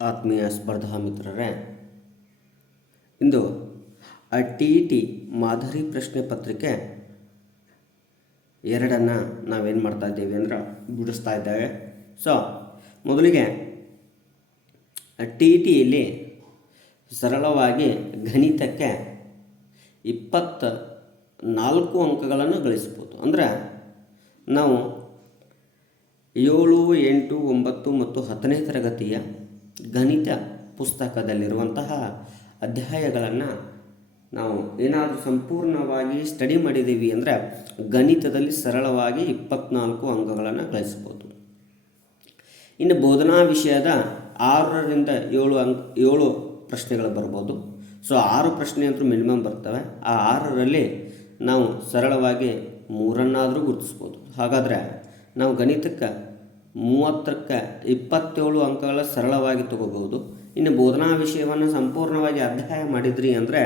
ಆತ್ಮೀಯ ಸ್ಪರ್ಧಾ ಮಿತ್ರರೇ, ಇಂದು TET ಮಾದರಿ ಪ್ರಶ್ನೆ ಪತ್ರಿಕೆ 2 ನಾವೇನು ಮಾಡ್ತಾ ಇದ್ದೀವಿ ಅಂದ್ರೆ ಬಿಡಿಸ್ತಾ ಇದ್ದೇವೆ. ಸೊ ಮೊದಲಿಗೆ TETಯಲ್ಲಿ ಸರಳವಾಗಿ ಗಣಿತಕ್ಕೆ 24 ಅಂಕಗಳನ್ನು ಗಳಿಸ್ಬೋದು. ಅಂದರೆ ನಾವು 7, 8, 9 ಮತ್ತು 10ನೇ ತರಗತಿಯ ಗಣಿತ ಪುಸ್ತಕದಲ್ಲಿರುವಂತಹ ಅಧ್ಯಾಯಗಳನ್ನು ನಾವು ಏನಾದರೂ ಸಂಪೂರ್ಣವಾಗಿ ಸ್ಟಡಿ ಮಾಡಿದ್ದೀವಿ ಅಂದರೆ ಗಣಿತದಲ್ಲಿ ಸರಳವಾಗಿ 24 ಅಂಕಗಳನ್ನು ಗಳಿಸ್ಬೋದು. ಇನ್ನು ಬೋಧನಾ ವಿಷಯದ 6ರಿಂದ 7 ಪ್ರಶ್ನೆಗಳು ಬರ್ಬೋದು. ಸೊ 6 ಪ್ರಶ್ನೆ ಅಂತೂ ಮಿನಿಮಮ್ ಬರ್ತವೆ. ಆ 6ರಲ್ಲಿ ನಾವು ಸರಳವಾಗಿ 3 ಗುರುತಿಸ್ಬೋದು. ಹಾಗಾದರೆ ನಾವು ಗಣಿತಕ್ಕೆ 30ಕ್ಕೆ 27 ಅಂಕಗಳ ಸರಳವಾಗಿ ತಗೋಬಹುದು. ಇನ್ನು ಬೋಧನಾ ವಿಷಯವನ್ನು ಸಂಪೂರ್ಣವಾಗಿ ಅಧ್ಯಯನ ಮಾಡಿದ್ರಿ ಅಂದರೆ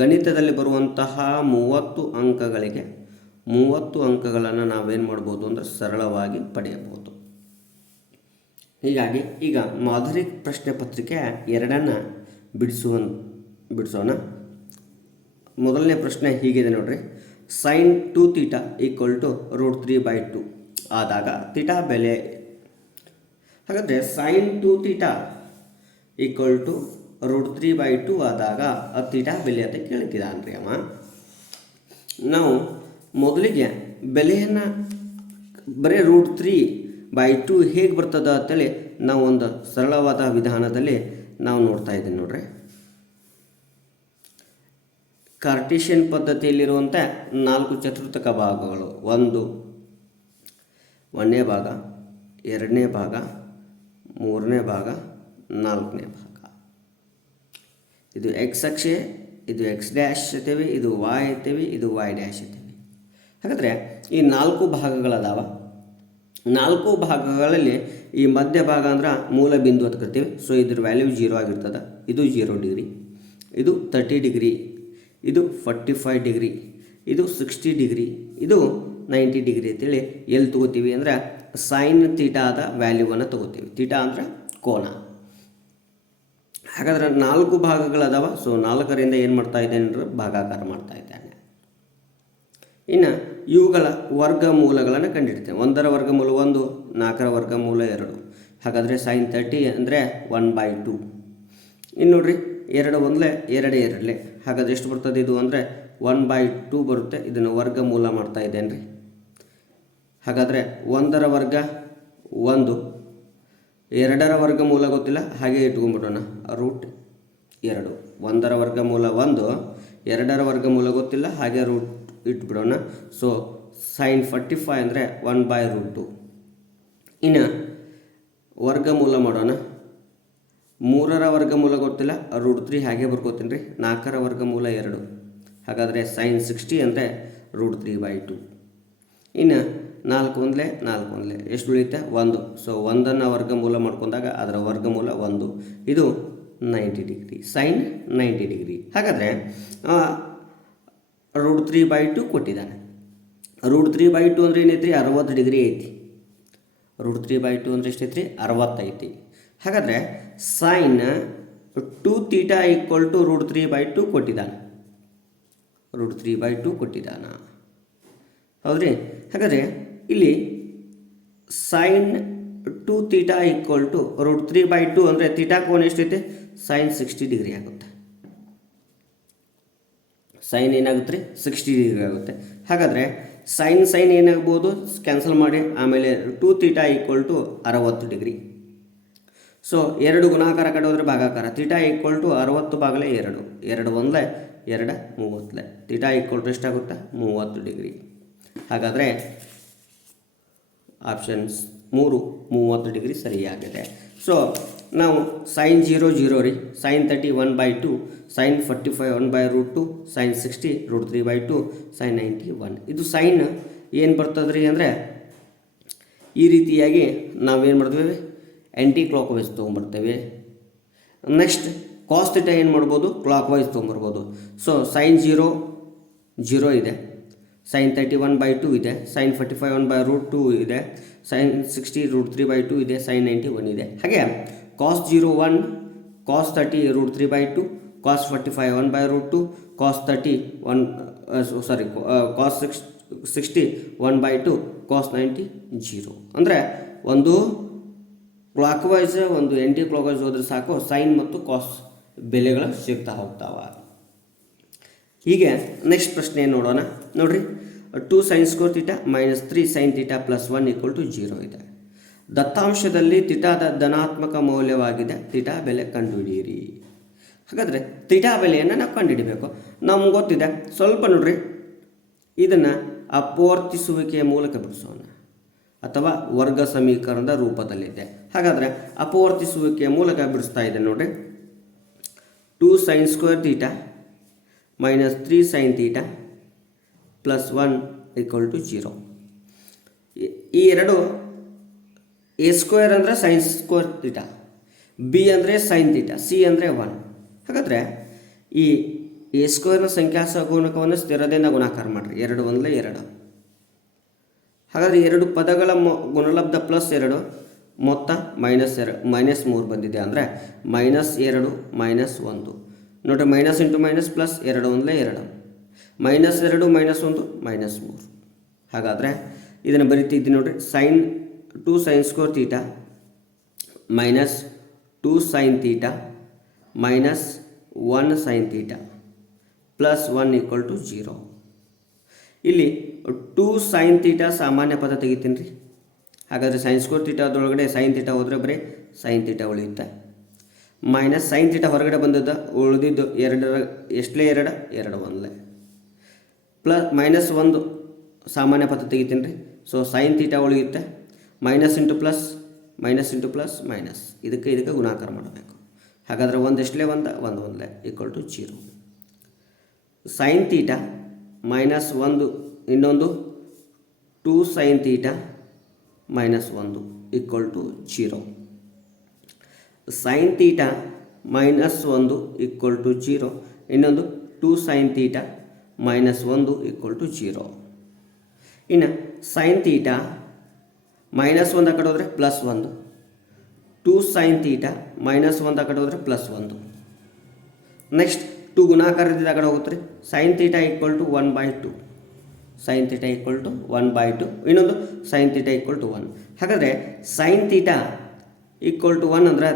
ಗಣಿತದಲ್ಲಿ ಬರುವಂತಹ 30 ಅಂಕಗಳಿಗೆ 30 ಅಂಕಗಳನ್ನು ನಾವೇನು ಮಾಡ್ಬೋದು ಅಂದರೆ ಸರಳವಾಗಿ ಪಡೆಯಬಹುದು. ಹೀಗಾಗಿ ಈಗ ಮಾದರಿ ಪ್ರಶ್ನೆ ಪತ್ರಿಕೆ 2 ಬಿಡಿಸೋಣ. ಮೊದಲನೇ ಪ್ರಶ್ನೆ ಹೀಗಿದೆ ನೋಡ್ರಿ. sin 2θ = √3/2 ಆದಾಗ ಥೀಟಾ ಬೆಲೆ. ಹಾಗಾದರೆ sin 2θ = √3/2 ಆದಾಗ ಆ ಥೀಟಾ ಬೆಲೆ ಅಂತ ಕೇಳ್ತಿದ್ದಾನ್ರಿ ಅಮ್ಮ. ನಾವು ಮೊದಲಿಗೆ ಬೆಲೆಯನ್ನು ಬರೀ √3/2 ಹೇಗೆ ಬರ್ತದ ಅಂತೇಳಿ ನಾವು ಒಂದು ಸರಳವಾದ ವಿಧಾನದಲ್ಲಿ ನಾವು ನೋಡ್ತಾ ಇದ್ದೀವಿ ನೋಡ್ರಿ. ಕಾರ್ಟೇಷಿಯನ್ ಪದ್ಧತಿಯಲ್ಲಿರುವಂಥ 4 ಚತುರ್ಥಕ ಭಾಗಗಳು: 1ನೇ ಭಾಗ, 2ನೇ ಭಾಗ, 3ನೇ ಭಾಗ, 4ನೇ ಭಾಗ. ಇದು ಎಕ್ಸ್ ಅಕ್ಷೆ, ಇದು ಎಕ್ಸ್ ಡ್ಯಾಶ್ ಇರ್ತೇವೆ, ಇದು ವೈ ಇರ್ತೇವೆ, ಇದು ವೈ ಡ್ಯಾಶ್ ಇರ್ತೇವೆ. ಹಾಗಾದರೆ ಈ 4 ಭಾಗಗಳದಾವ. 4 ಭಾಗಗಳಲ್ಲಿ ಈ ಮಧ್ಯ ಭಾಗ ಅಂದ್ರೆ ಮೂಲ ಬಿಂದು ಅಂತ ಕರಿತೀವಿ. ಸೊ ಇದ್ರ ವ್ಯಾಲ್ಯೂ 0 ಆಗಿರ್ತದೆ. ಇದು 0 ಡಿಗ್ರಿ, ಇದು 30 ಡಿಗ್ರಿ, ಇದು 45 ಡಿಗ್ರಿ, ಇದು 60 ಡಿಗ್ರಿ, ಇದು 90 ಡಿಗ್ರಿ ಅಂತೇಳಿ ಎಲ್ಲಿ ತೊಗೋತೀವಿ ಅಂದರೆ ಸೈನ್ ಥೀಟಾದ ವ್ಯಾಲ್ಯೂವನ್ನು ತೊಗೋತೀವಿ. ಥೀಟಾ ಅಂದರೆ ಕೋನ. ಹಾಗಾದ್ರೆ 4 ಭಾಗಗಳದಾವ. ಸೊ 4ರಿಂದ ಏನು ಮಾಡ್ತಾ ಇದ್ದೇನೆ ಅಂದರೆ ಭಾಗಾಕಾರ ಮಾಡ್ತಾ ಇದ್ದೇನೆ. ಇನ್ನು ಇವುಗಳ ವರ್ಗಮೂಲಗಳನ್ನು ಕಂಡುಹಿಡ್ತೇನೆ. 1ರ ವರ್ಗಮೂಲ 1, 4ರ ವರ್ಗಮೂಲ 2. ಹಾಗಾದರೆ sin 30 ಅಂದರೆ 1/2. ಇನ್ನು ನೋಡ್ರಿ, 2 1 2 2. ಹಾಗಾದರೆ ಎಷ್ಟು ಬರ್ತದೆ ಇದು ಅಂದರೆ 1/2 ಬರುತ್ತೆ. ಇದನ್ನು ವರ್ಗಮೂಲ ಮಾಡ್ತಾ ಇದ್ದೇನೆ ರೀ. ಹಾಗಾದರೆ 1ರ ವರ್ಗ 1, 2ರ ವರ್ಗಮೂಲ ಗೊತ್ತಿಲ್ಲ, ಹಾಗೆ ಇಟ್ಕೊಂಡ್ಬಿಡೋಣ √2. 1ರ ವರ್ಗಮೂಲ 1, 2ರ ವರ್ಗಮೂಲ ಗೊತ್ತಿಲ್ಲ, ಹಾಗೆ ರೂಟ್ ಇಟ್ಬಿಡೋಣ. ಸೊ sin 45 ಅಂದರೆ 1/√2. ಇನ್ನು ವರ್ಗಮೂಲ ಮಾಡೋಣ. 3ರ ವರ್ಗಮೂಲ ಗೊತ್ತಿಲ್ಲ, √3 ಹಾಗೆ ಬರ್ಕೋತೀನಿ ರೀ. 4ರ ವರ್ಗಮೂಲ 2. ಹಾಗಾದರೆ sin 60 ಅಂದರೆ √3/2. ಇನ್ನು 4 1 4 1 ಎಷ್ಟು ಉಳಿಯುತ್ತೆ? 1. ಸೊ 1ನ್ನು ವರ್ಗಮೂಲ ಮಾಡ್ಕೊಂಡಾಗ ಅದರ ವರ್ಗಮೂಲ 1. ಇದು 90 ಡಿಗ್ರಿ, sin 90 ಡಿಗ್ರಿ. ಹಾಗಾದರೆ √3/2 ಕೊಟ್ಟಿದ್ದಾನೆ. √3/2 ಅಂದರೆ ಏನೈತಿ? 60 ಡಿಗ್ರಿ ಐತಿ. √3/2 ಅಂದರೆ ಎಷ್ಟೈತಿ? 60 ಐತಿ. ಹಾಗಾದರೆ sin 2θ = √3/2 ಕೊಟ್ಟಿದ್ದಾನೆ. √3/2 ಕೊಟ್ಟಿದ್ದಾನ, ಹೌದ್ರಿ? ಹಾಗಾದರೆ ಇಲ್ಲಿ sin 2θ = √3/2 ಅಂದರೆ ಥೀಟಾ ಕೋನ ಎಷ್ಟೈತೆ? sin 60 ಡಿಗ್ರಿ ಆಗುತ್ತೆ. ಸೈನ್ ಏನಾಗುತ್ತೆ ರೀ? 60 ಡಿಗ್ರಿ ಆಗುತ್ತೆ. ಹಾಗಾದರೆ ಸೈನ್ ಏನಾಗ್ಬೋದು? ಕ್ಯಾನ್ಸಲ್ ಮಾಡಿ. ಆಮೇಲೆ 2θ = 60 ಡಿಗ್ರಿ. ಸೊ 2 ಗುಣಾಕಾರ ಕಡೆ ಹೋದರೆ ಭಾಗಾಕಾರ. ಥೀಟಾ = 60/2. 2 1 2 30. ಥೀಟಾ = ಎಷ್ಟಾಗುತ್ತೆ? 30 ಡಿಗ್ರಿ. ಹಾಗಾದರೆ ಆಪ್ಷನ್ಸ್ 3 30 ಡಿಗ್ರಿ ಸರಿಯಾಗಿದೆ. ಸೊ ನಾವು sin 0 0 ರೀ, sin 30 1/2, sin 45 1/√2, sin 60 √3/2, sin 90 1. ಇದು ಸೈನ್ ಏನು ಬರ್ತದೆ ರೀ ಅಂದರೆ ಈ ರೀತಿಯಾಗಿ ನಾವೇನು ಮಾಡ್ತೀವಿ? ಆ್ಯಂಟಿ ಕ್ಲಾಕ್ ವೈಸ್ ತೊಗೊಂಬರ್ತೇವೆ. ನೆಕ್ಸ್ಟ್ ಕಾಸ್ ಥೀಟಾ ಏನು ಮಾಡ್ಬೋದು? ಕ್ಲಾಕ್ ವೈಸ್ ತೊಗೊಂಬರ್ಬೋದು. ಸೊ sin 0 0 ಇದೆ, sin 30 1/2 ಇದೆ, sin 45 1/√2 ಇದೆ, sin 60 √3/2 ಇದೆ, sin 90 1 ಇದೆ. ಹಾಗೆ ಕಾಸ್ 0 1, ಕಾಸ್ 30 √3/2, ಕಾಸ್ 45 1/√2, ಕಾಸ್ 30 ಕಾಸ್ 60 1/2, ಕಾಸ್ 90 0. ಅಂದರೆ ಒಂದು ಕ್ಲಾಕ್ ವೈಸ್ ಒಂದು ಆ್ಯಂಟಿ ಕ್ಲಾಕ್ ವೈಸ್ ಹೋದ್ರೆ ಸಾಕು, ಸೈನ್ ಮತ್ತು ಕಾಸ್ ಬೆಲೆಗಳು ಸಿಗ್ತಾ ಹೋಗ್ತಾವ. ಹೀಗೆ ನೆಕ್ಸ್ಟ್ ಪ್ರಶ್ನೆ ನೋಡೋಣ. ನೋಡ್ರಿ, 2 sin square theta minus 3 sin theta plus 1 = 0 ಇದೆ. ದತ್ತಾಂಶದಲ್ಲಿ ಥೀಟಾದ ಧನಾತ್ಮಕ ಮೌಲ್ಯವಾಗಿದೆ. ಥೀಟಾ ಬೆಲೆ ಕಂಡುಹಿಡಿಯಿರಿ. ಹಾಗಾದರೆ ಥೀಟಾ ಬೆಲೆಯನ್ನು ನಾವು ಕಂಡುಹಿಡಬೇಕು. ನಮ್ಗೆ ಗೊತ್ತಿದೆ, ಸ್ವಲ್ಪ ನೋಡ್ರಿ, ಇದನ್ನು ಅಪವರ್ತಿಸುವಿಕೆಯ ಮೂಲಕ ಬಿಡಿಸೋಣ ಅಥವಾ ವರ್ಗ ಸಮೀಕರಣದ ರೂಪದಲ್ಲಿದೆ. ಹಾಗಾದರೆ ಅಪವರ್ತಿಸುವಿಕೆಯ ಮೂಲಕ ಬಿಡಿಸ್ತಾ ಇದೆ ನೋಡ್ರಿ. 2 sin square theta minus 3 sin theta plus 1 = 0. ಈ ಎರಡು ಎ ಸ್ಕ್ವೇರ್ ಅಂದರೆ ಸೈನ್ ಸ್ಕ್ವೇರ್ ಥೀಟಾ, ಬಿ ಅಂದರೆ ಸೈನ್ ಥೀಟಾ, ಸಿ ಅಂದರೆ 1. ಹಾಗಾದರೆ ಈ ಎ ಸ್ಕ್ವೇರ್ನ ಸಂಖ್ಯಾ ಸಹಗುಣಕವನ್ನು ಸ್ಥಿರದಿಂದ ಗುಣಾಕಾರ ಮಾಡಿರಿ. 2 1 2. ಹಾಗಾದರೆ ಎರಡು ಪದಗಳ ಗುಣಲಬ್ಧ ಪ್ಲಸ್ 2 ಮೊತ್ತ -3 ಬಂದಿದೆ. ಅಂದರೆ -2 -1. ನೋಡಿರಿ, ಮೈನಸ್ ಇಂಟು ಮೈನಸ್ ಪ್ಲಸ್ 2 1 2, -2 -1 -3. ಹಾಗಾದರೆ ಇದನ್ನು ಬರೀತಿದ್ದೀನಿ ನೋಡಿರಿ. 2 sin square theta minus 2 sin theta minus 1 sin theta plus 1 = 0. ಇಲ್ಲಿ 2 sin ಥೀಟಾ ಸಾಮಾನ್ಯ ಪದ ತೆಗಿತೀನಿ ರೀ. ಹಾಗಾದರೆ ಸೈನ್ ಸ್ಕ್ವೇರ್ ಥೀಟಾದೊಳಗಡೆ ಸೈನ್ ಥೀಟಾ ಹೋದರೆ ಬರೀ ಸೈನ್ ಥೀಟಾ ಉಳಿಯುತ್ತೆ. ಮೈನಸ್ ಸೈನ್ ಥೀಟಾ ಹೊರಗಡೆ ಬಂದದ್ದು, ಉಳಿದಿದ್ದು 2 ಎಷ್ಟಲೇ 2 2 1 ಪ್ಲಸ್ -1 ಸಾಮಾನ್ಯ ಪದ ತೆಗಿತೀನಿ ರೀ. ಸೊ ಸೈನ್ ಥೀಟಾ ಉಳಿಯುತ್ತೆ. ಮೈನಸ್ ಇಂಟು ಪ್ಲಸ್ ಮೈನಸ್, ಇದಕ್ಕೆ ಗುಣಾಕಾರ ಮಾಡಬೇಕು. ಹಾಗಾದರೆ 1 ಎಷ್ಟಲೇ 1 1 1 = 0. ಸೈನ್ ಥೀಟಾ -1 ಇನ್ನೊಂದು 2 sin ಥೀಟಾ -1 = 0. ಸೈನ್ ಥೀಟಾ -1 = 0, ಇನ್ನೊಂದು 2 sin ಥೀಟಾ -1 = 0. ಇನ್ನು ಸೈನ್ ಥೀಟಾ -1 ಆ ಕಡೆ ಹೋದರೆ +1, 2 sin ಥೀಟಾ -1 ಆ ಕಡೆ ಹೋದರೆ +1. ನೆಕ್ಸ್ಟ್ 2 ಗುಣಾಕಾರದಿಂದ ಆ ಕಡೆ ಹೋಗುತ್ತೆ ರೀ. ಸೈನ್ ಥೀಟಾ = 1/2, ಸೈನ್ ಥೀಟಾ = 1/2, ಇನ್ನೊಂದು ಸೈನ್ ಥೀಟಾ = 1. ಹಾಗಾದರೆ ಸೈನ್ ಥೀಟಾ = 1 ಅಂದ್ರೆ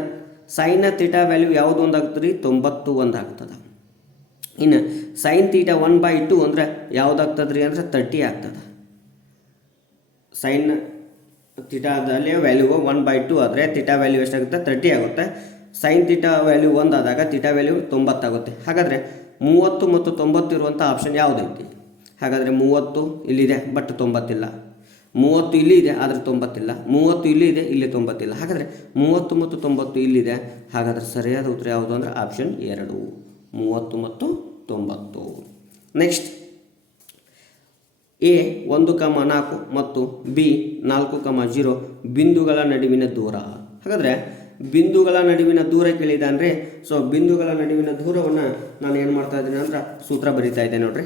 ಸೈನ್ನ ಥೀಟಾ ವ್ಯಾಲ್ಯೂ ಯಾವುದು ಒಂದಾಗ್ತದೆ ರೀ? 91 ಆಗ್ತದೆ. ಇನ್ನು ಸೈನ್ ಥೀಟಾ 1/2 ಅಂದರೆ ಯಾವುದಾಗ್ತದೆ ರೀ? ಅಂದರೆ 30 ಆಗ್ತದೆ. ಸೈನ್ ಥೀಟಾದಲ್ಲಿ ವ್ಯಾಲ್ಯೂ 1/2 ಆದರೆ ಥೀಟಾ ವ್ಯಾಲ್ಯೂ ಎಷ್ಟಾಗುತ್ತೆ? 30 ಆಗುತ್ತೆ. ಸೈನ್ ಥೀಟಾ ವ್ಯಾಲ್ಯೂ 1 ಆದಾಗ ಥೀಟಾ ವ್ಯಾಲ್ಯೂ 90 ಆಗುತ್ತೆ. ಹಾಗಾದರೆ 30 ಮತ್ತು 90 ಇರುವಂಥ ಆಪ್ಷನ್ ಯಾವುದೈತಿ? ಹಾಗಾದರೆ 30 ಇಲ್ಲಿದೆ ಬಟ್ 90 ಇಲ್ಲ, 30 ಇಲ್ಲಿ ಇದೆ ಆದರೆ 90 ಇಲ್ಲ, 30 ಇಲ್ಲಿ ಇದೆ ಇಲ್ಲಿ 90 ಇಲ್ಲ. ಹಾಗಾದರೆ 30 ಮತ್ತು 90 ಇಲ್ಲಿದೆ. ಹಾಗಾದರೆ ಸರಿಯಾದ ಉತ್ತರ ಯಾವುದು ಅಂದರೆ ಆಪ್ಷನ್ 2, 30 ಮತ್ತು 90. ನೆಕ್ಸ್ಟ್, ಎ 1,4 ಮತ್ತು ಬಿ 4,0 ಬಿಂದುಗಳ ನಡುವಿನ ದೂರ. ಹಾಗಾದರೆ ಬಿಂದುಗಳ ನಡುವಿನ ದೂರ ಕೇಳಿದ್ದಾನೆ. ಸೊ ಬಿಂದುಗಳ ನಡುವಿನ ದೂರವನ್ನು ನಾನು ಏನು ಮಾಡ್ತಾ ಇದ್ದೀನಿ ಅಂದ್ರೆ ಸೂತ್ರ ಬರಿತಾ ಇದ್ದೇನೆ ನೋಡ್ರಿ.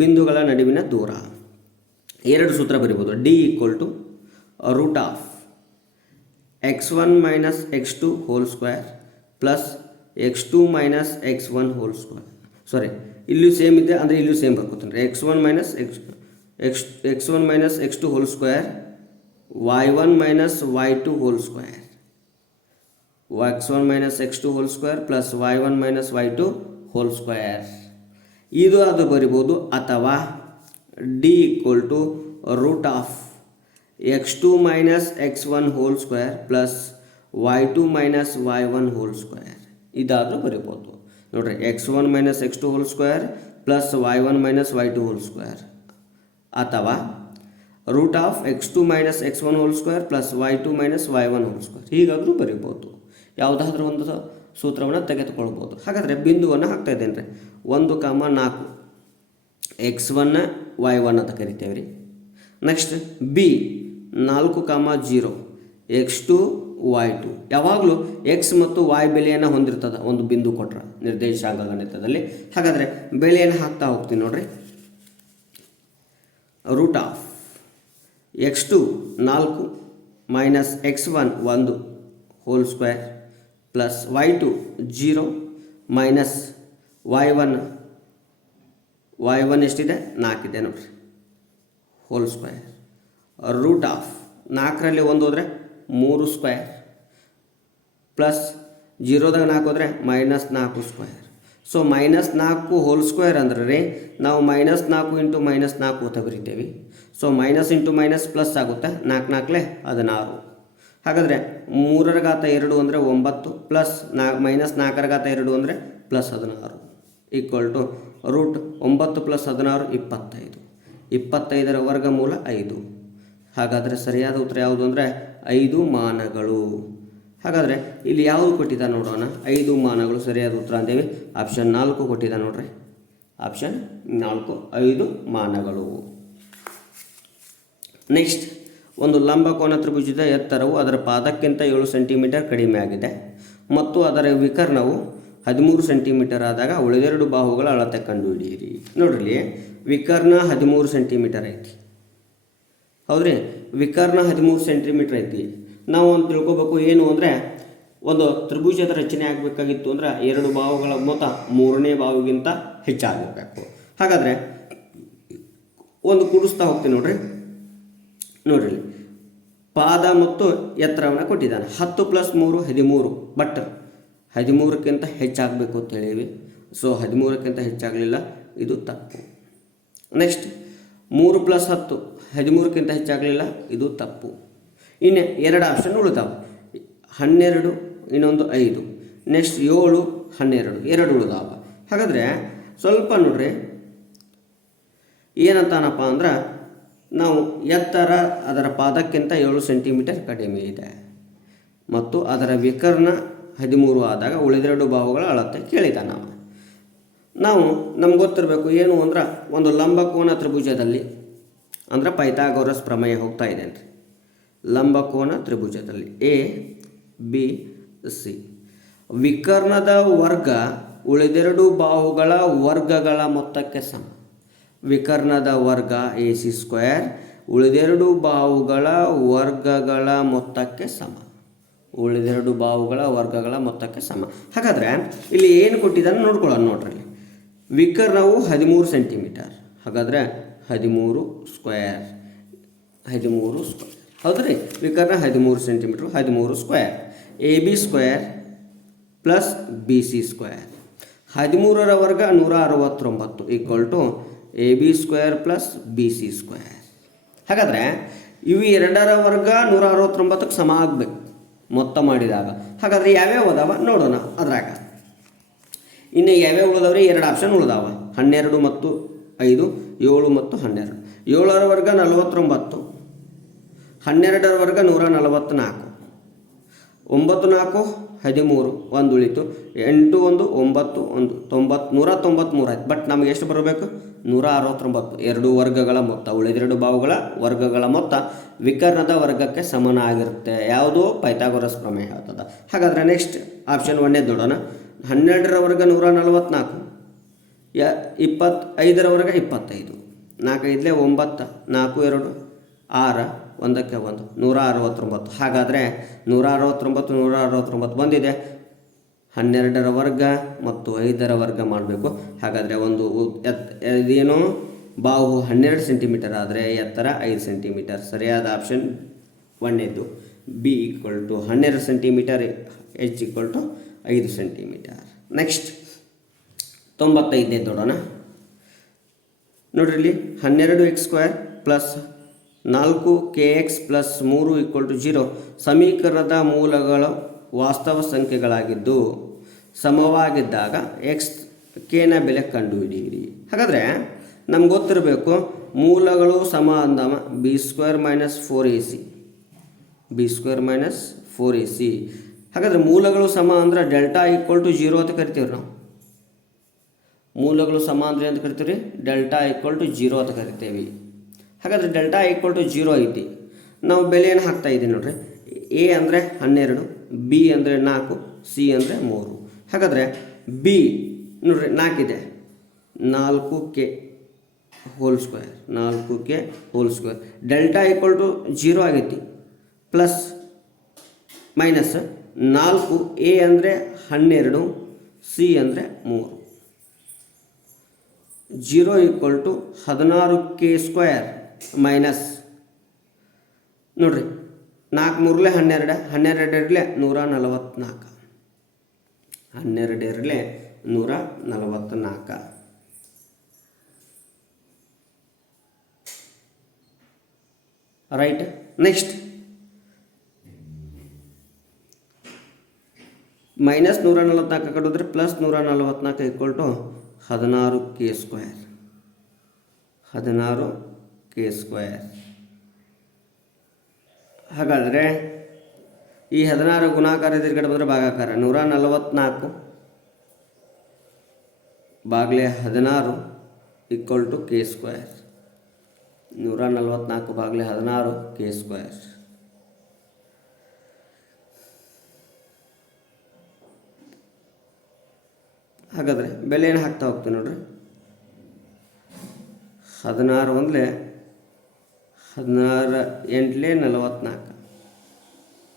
ಬಿಂದುಗಳ ನಡುವಿನ ದೂರ 2 ಸೂತ್ರ ಬರಿಬೋದು. D = √x1 - x2 whole square plus x2 - x1 whole square. Sorry, ಇಲ್ಲೂ ಸೇಮ್ ಇದೆ ಅಂದರೆ ಇಲ್ಲೂ ಸೇಮ್ ಬರ್ಕೋತೀನಿ. x1 - x2 whole square, y1 - y2 whole square, x1 - x2 whole square plus y1 - y2 whole square. ಇದು ಅದು ಬರಿಬೋದು. ಅಥವಾ D = √x2 - x1 whole square plus y2 - y1 whole square. ಇದಾದರೂ ಬರಿಬೋದು ನೋಡ್ರಿ. x1 - x2 whole square plus y1 - y2 whole square, ಅಥವಾ √x2 - x1 whole square plus y2 - y1 whole square. ಹೀಗಾದರೂ ಬರಿಬೋದು. ಯಾವುದಾದ್ರೂ ಒಂದು ಸೂತ್ರವನ್ನು ತೆಗೆದುಕೊಳ್ಬೋದು. ಹಾಗಾದರೆ ಬಿಂದುವನ್ನು ಹಾಕ್ತಾ ಇದ್ದೇನೆ ರೀ. 1,4 x1 y1 ಅಂತ ಕರಿತೇವೆ ರೀ. Next B 4,0 x2 y2. ಯಾವಾಗಲೂ ಎಕ್ಸ್ ಮತ್ತು y ಬೆಲೆಯನ್ನು ಹೊಂದಿರ್ತದೆ ಒಂದು ಬಿಂದು ಕೊಟ್ಟರೆ ನಿರ್ದೇಶಾಂಕ ಗಣಿತದಲ್ಲಿ. ಹಾಗಾದರೆ ಬೆಲೆಯನ್ನು ಹಾಕ್ತಾ ಹೋಗ್ತೀನಿ ನೋಡ್ರಿ. √x2 4 - x1 1 hole square plus y2 0 minus y1 ಎಷ್ಟಿದೆ 4 ಇದೆ ನೋಡಿರಿ ಹೋಲ್ ಸ್ಕ್ವೇರ್ ರೂಟ್ ಆಫ್ 4ರಲ್ಲಿ 1 ಹೋದರೆ 3 ಸ್ಕ್ವೇರ್ ಪ್ಲಸ್ 0ದಾಗ 4 ಹೋದರೆ -4 ಸ್ಕ್ವೇರ್. ಸೊ -4 ಹೋಲ್ ಸ್ಕ್ವೇರ್ ಅಂದ್ರೆ ರೀ ನಾವು -4 ಇಂಟು -4 ಅಂತ ಬರಿತೇವೆ. So minus into minus plus ಆಗುತ್ತೆ 4 4 16. ಹಾಗಾದರೆ 3 ರ ಘಾತ 2 ಅಂದರೆ 9 ಪ್ಲಸ್ -4 ರ ಘಾತ 2 ಅಂದರೆ +16 ಈಕ್ವಲ್ ಟು ರೂಟ್ 9 + 16 25. 25ರ ವರ್ಗಮೂಲ 5. ಹಾಗಾದರೆ ಸರಿಯಾದ ಉತ್ತರ ಯಾವುದು ಅಂದರೆ 5 ಮಾನಗಳು. ಹಾಗಾದರೆ ಇಲ್ಲಿ ಯಾವುದು ಕೊಟ್ಟಿದ್ದ ನೋಡೋಣ. 5 ಮಾನಗಳು ಸರಿಯಾದ ಉತ್ತರ ಅಂತೇವೆ. ಆಪ್ಷನ್ 4 ಕೊಟ್ಟಿದ್ದ ನೋಡ್ರಿ. ಆಪ್ಷನ್ 4 5 ಮಾನಗಳು. ನೆಕ್ಸ್ಟ್, ಒಂದು ಲಂಬಕೋನ ತ್ರಿಭುಜದ ಎತ್ತರವು ಅದರ ಪಾದಕ್ಕಿಂತ 7 ಸೆಂಟಿಮೀಟರ್ ಕಡಿಮೆ ಆಗಿದೆ ಮತ್ತು ಅದರ ವಿಕರ್ಣವು 13 ಸೆಂಟಿಮೀಟರ್ ಆದಾಗ ಉಳಿದೆರಡು ಬಾಹುಗಳ ಅಳತೆ ಕಂಡುಹಿಡಿಯಿರಿ. ನೋಡ್ರಿ, ವಿಕರ್ಣ 13 ಸೆಂಟಿಮೀಟರ್ ಐತಿ. ಹೌದ್ರಿ, ವಿಕರ್ಣ 13 ಸೆಂಟಿಮೀಟರ್ ಐತಿ. ನಾವು ಒಂದು ತಿಳ್ಕೊಬೇಕು ಏನು ಅಂದರೆ, ಒಂದು ತ್ರಿಭುಜದ ರಚನೆ ಆಗಬೇಕಾಗಿತ್ತು ಅಂದರೆ 2 ಬಾಹುಗಳ ಮೊತ್ತ 3ನೇ ಬಾಹುಗಿಂತ ಹೆಚ್ಚಾಗಬೇಕು. ಹಾಗಾದರೆ ಒಂದು ಕೂಡಿಸ್ತಾ ಹೋಗ್ತೀನಿ ನೋಡ್ರಿ. ನೋಡ್ರಿ, ಪಾದ ಮತ್ತು ಎತ್ತರವನ್ನು ಕೊಟ್ಟಿದ್ದಾನೆ. 10 + 3 13. ಬಟ್ 13ಕ್ಕಿಂತ ಹೆಚ್ಚಾಗಬೇಕು ಅಂತ ಹೇಳಿವಿ. ಸೊ 13ಕ್ಕಿಂತ ಹೆಚ್ಚಾಗಲಿಲ್ಲ, ಇದು ತಪ್ಪು. ನೆಕ್ಸ್ಟ್, 3 + 10 13ಕ್ಕಿಂತ ಹೆಚ್ಚಾಗಲಿಲ್ಲ, ಇದು ತಪ್ಪು. ಇನ್ನು 2 ಆಪ್ಷನ್ ಉಳಿದಾವೆ. 12 ಇನ್ನೊಂದು 5. ನೆಕ್ಸ್ಟ್ 7 12 2 ಉಳಿದಾವ. ಹಾಗಾದರೆ ಸ್ವಲ್ಪ ನೋಡ್ರಿ ಏನಂತಾನಪ್ಪ ಅಂದ್ರೆ, ನಾವು ಎತ್ತರ ಅದರ ಪಾದಕ್ಕಿಂತ 7 ಸೆಂಟಿಮೀಟರ್ ಕಡಿಮೆ ಇದೆ ಮತ್ತು ಅದರ ವಿಕರ್ಣ 13 ಆದಾಗ ಉಳಿದೆರಡು ಬಾಹುಗಳ ಅಳತೆ ಕೇಳಿದ. ನಾವು ನಮ್ಗೆ ಗೊತ್ತಿರಬೇಕು ಏನು ಅಂದ್ರೆ, ಒಂದು ಲಂಬಕೋನ ತ್ರಿಭುಜದಲ್ಲಿ ಅಂದ್ರೆ ಪೈಥಾಗೋರಸ್ ಪ್ರಮೇಯ ಹೋಗ್ತಾ ಇದೆ ಅಂತ. ಲಂಬಕೋನ ತ್ರಿಭುಜದಲ್ಲಿ ಎ ಬಿ ಸಿ ವಿಕರ್ಣದ ವರ್ಗ ಉಳಿದೆರಡು ಬಾಹುಗಳ ವರ್ಗಗಳ ಮೊತ್ತಕ್ಕೆ ಸಮ. ವಿಕರ್ಣದ ವರ್ಗ AC² ಉಳಿದೆರಡು ಬಾಹುಗಳ ವರ್ಗಗಳ ಮೊತ್ತಕ್ಕೆ ಸಮ. ಉಳಿದೆರಡು ಬಾಹುಗಳ ವರ್ಗಗಳ ಮೊತ್ತಕ್ಕೆ ಸಮ. ಹಾಗಾದರೆ ಇಲ್ಲಿ ಏನು ಕೊಟ್ಟಿದ್ದಾನೆ ನೋಡ್ಕೊಳ್ಳೋಣ. ನೋಡ್ರಿ, ವಿಕರ್ಣವು 13 ಸೆಂಟಿಮೀಟರ್. ಹಾಗಾದರೆ 13 ಸ್ಕ್ವೇರ್ ಹೌದ್ರಿ. ವಿಕರ್ಣ 13 centimetre 13 square. AB² plus BC² 13ರ ವರ್ಗ 169 equal to AB² plus BC². ಹಾಗಾದರೆ ಇವು 2ರ ವರ್ಗ 169ಕ್ಕೆ ಸಮ ಆಗಬೇಕು ಮೊತ್ತ ಮಾಡಿದಾಗ. ಹಾಗಾದರೆ ಯಾವ್ಯಾವ ಅದಾವ ನೋಡೋಣ. ಅದ್ರಾಗ ಇನ್ನು ಯಾವ್ಯಾವ ಉಳಿದವ್ರಿ? 2 ಆಪ್ಷನ್ ಉಳಿದಾವ. 12 ಮತ್ತು 5, 7 ಮತ್ತು 12. 7ರ ವರ್ಗ 49, 12ರ ವರ್ಗ 144, 9 4 13, 1 ಉಳಿತು, 8 1 9 193 ಆಯ್ತು. ಬಟ್ ನಮಗೆ ಎಷ್ಟು ಬರಬೇಕು? 169. 2 ವರ್ಗಗಳ ಮೊತ್ತ, ಉಳಿದೆರಡು ಬಾಹುಗಳ ವರ್ಗಗಳ ಮೊತ್ತ ವಿಕರ್ಣದ ವರ್ಗಕ್ಕೆ ಸಮನಾಗಿರುತ್ತೆ. ಯಾವುದು? ಪೈಥಾಗೋರಸ್ ಪ್ರಮೇಯ ಹೇಳ್ತದೆ. ಹಾಗಾದರೆ ನೆಕ್ಸ್ಟ್ ಆಪ್ಷನ್ 1 ನೋಡೋಣ. 12ರ ವರ್ಗ 144, 25ರ ವರ್ಗ 25, 4 5 9, 4 2 6, 1ಕ್ಕೆ 1 169. ಹಾಗಾದರೆ 169 ಬಂದಿದೆ. 12ರ ವರ್ಗ ಮತ್ತು 5ರ ವರ್ಗ ಮಾಡಬೇಕು. ಹಾಗಾದರೆ ಒಂದು ಇದೇನು ಬಾಹು 12 ಸೆಂಟಿಮೀಟರ್ ಆದರೆ ಎತ್ತರ 5 ಸೆಂಟಿಮೀಟರ್. ಸರಿಯಾದ option 1 B = 12 centimetre, H = 5 centimetre. Next 95 ನೋಡೋಣ. ನೋಡ್ರಿ, ಇಲ್ಲಿ 12x² ಪ್ಲಸ್ 4kx ಪ್ಲಸ್ 3 = 0 ಸಮೀಕರಣದ ಮೂಲಗಳು ವಾಸ್ತವ ಸಂಖ್ಯೆಗಳಾಗಿದ್ದು ಸಮವಾಗಿದ್ದಾಗ k ನ ಬೆಲೆ ಕಂಡುಹಿಡಿಯಿರಿ. ಹಾಗಾದರೆ ನಮ್ಗೆ ಗೊತ್ತಿರಬೇಕು ಮೂಲಗಳು ಸಮ ಅಂದವ b² - 4ac. ಹಾಗಾದರೆ ಮೂಲಗಳು ಸಮ ಅಂದರೆ ಡೆಲ್ಟಾ = 0 ಅಂತ ಕರಿತೀವಿ ನಾವು. ಮೂಲಗಳು ಸಮ ಅಂದರೆ ಅಂತ ಕರಿತೀವಿ, ಡೆಲ್ಟಾ = 0 ಅಂತ ಕರಿತೇವೆ. ಹಾಗಾದರೆ ಡೆಲ್ಟಾ = 0 ಐತಿ. ನಾವು ಬೆಲೆಯನ್ನು ಹಾಕ್ತಾ ಇದ್ದೀವಿ ನೋಡ್ರಿ. ಎ ಅಂದರೆ 12, ಬಿ ಅಂದರೆ 4, ಸಿ ಅಂದರೆ 3. ಹಾಗಾದರೆ ಬಿ ನೋಡ್ರಿ 4 ಇದೆ, 4k² ಡೆಲ್ಟಾ = 0 ಆಗೈತಿ. ಪ್ಲಸ್ ಮೈನಸ್ 4 ಎ ಅಂದರೆ 12 ಸಿ ಅಂದರೆ 3 0 = 16k² ಮೈನಸ್ ನೋಡ್ರಿ 4 3 12 12 144 12 144 ರೈಟ್. ನೆಕ್ಸ್ಟ್ ಮೈನಸ್ 144 ಕಡಿದ್ರೆ ಪ್ಲಸ್ 144 = 16k². 16k². ಹಾಗಾದರೆ ಈ 16 ಗುಣಾಕಾರ ಎದುರುಗಡೆ ಬಂದರೆ ಭಾಗಾಕಾರ 144 ಬಾಗ್ಲೆ 16 = k². 144 ಬಾಗ್ಲೆ 16 k². ಹಾಗಾದರೆ ಬೆಲೆ ಏನು ಹಾಕ್ತಾ ಹೋಗ್ತೀವಿ ನೋಡ್ರಿ. 16 1 16 8 44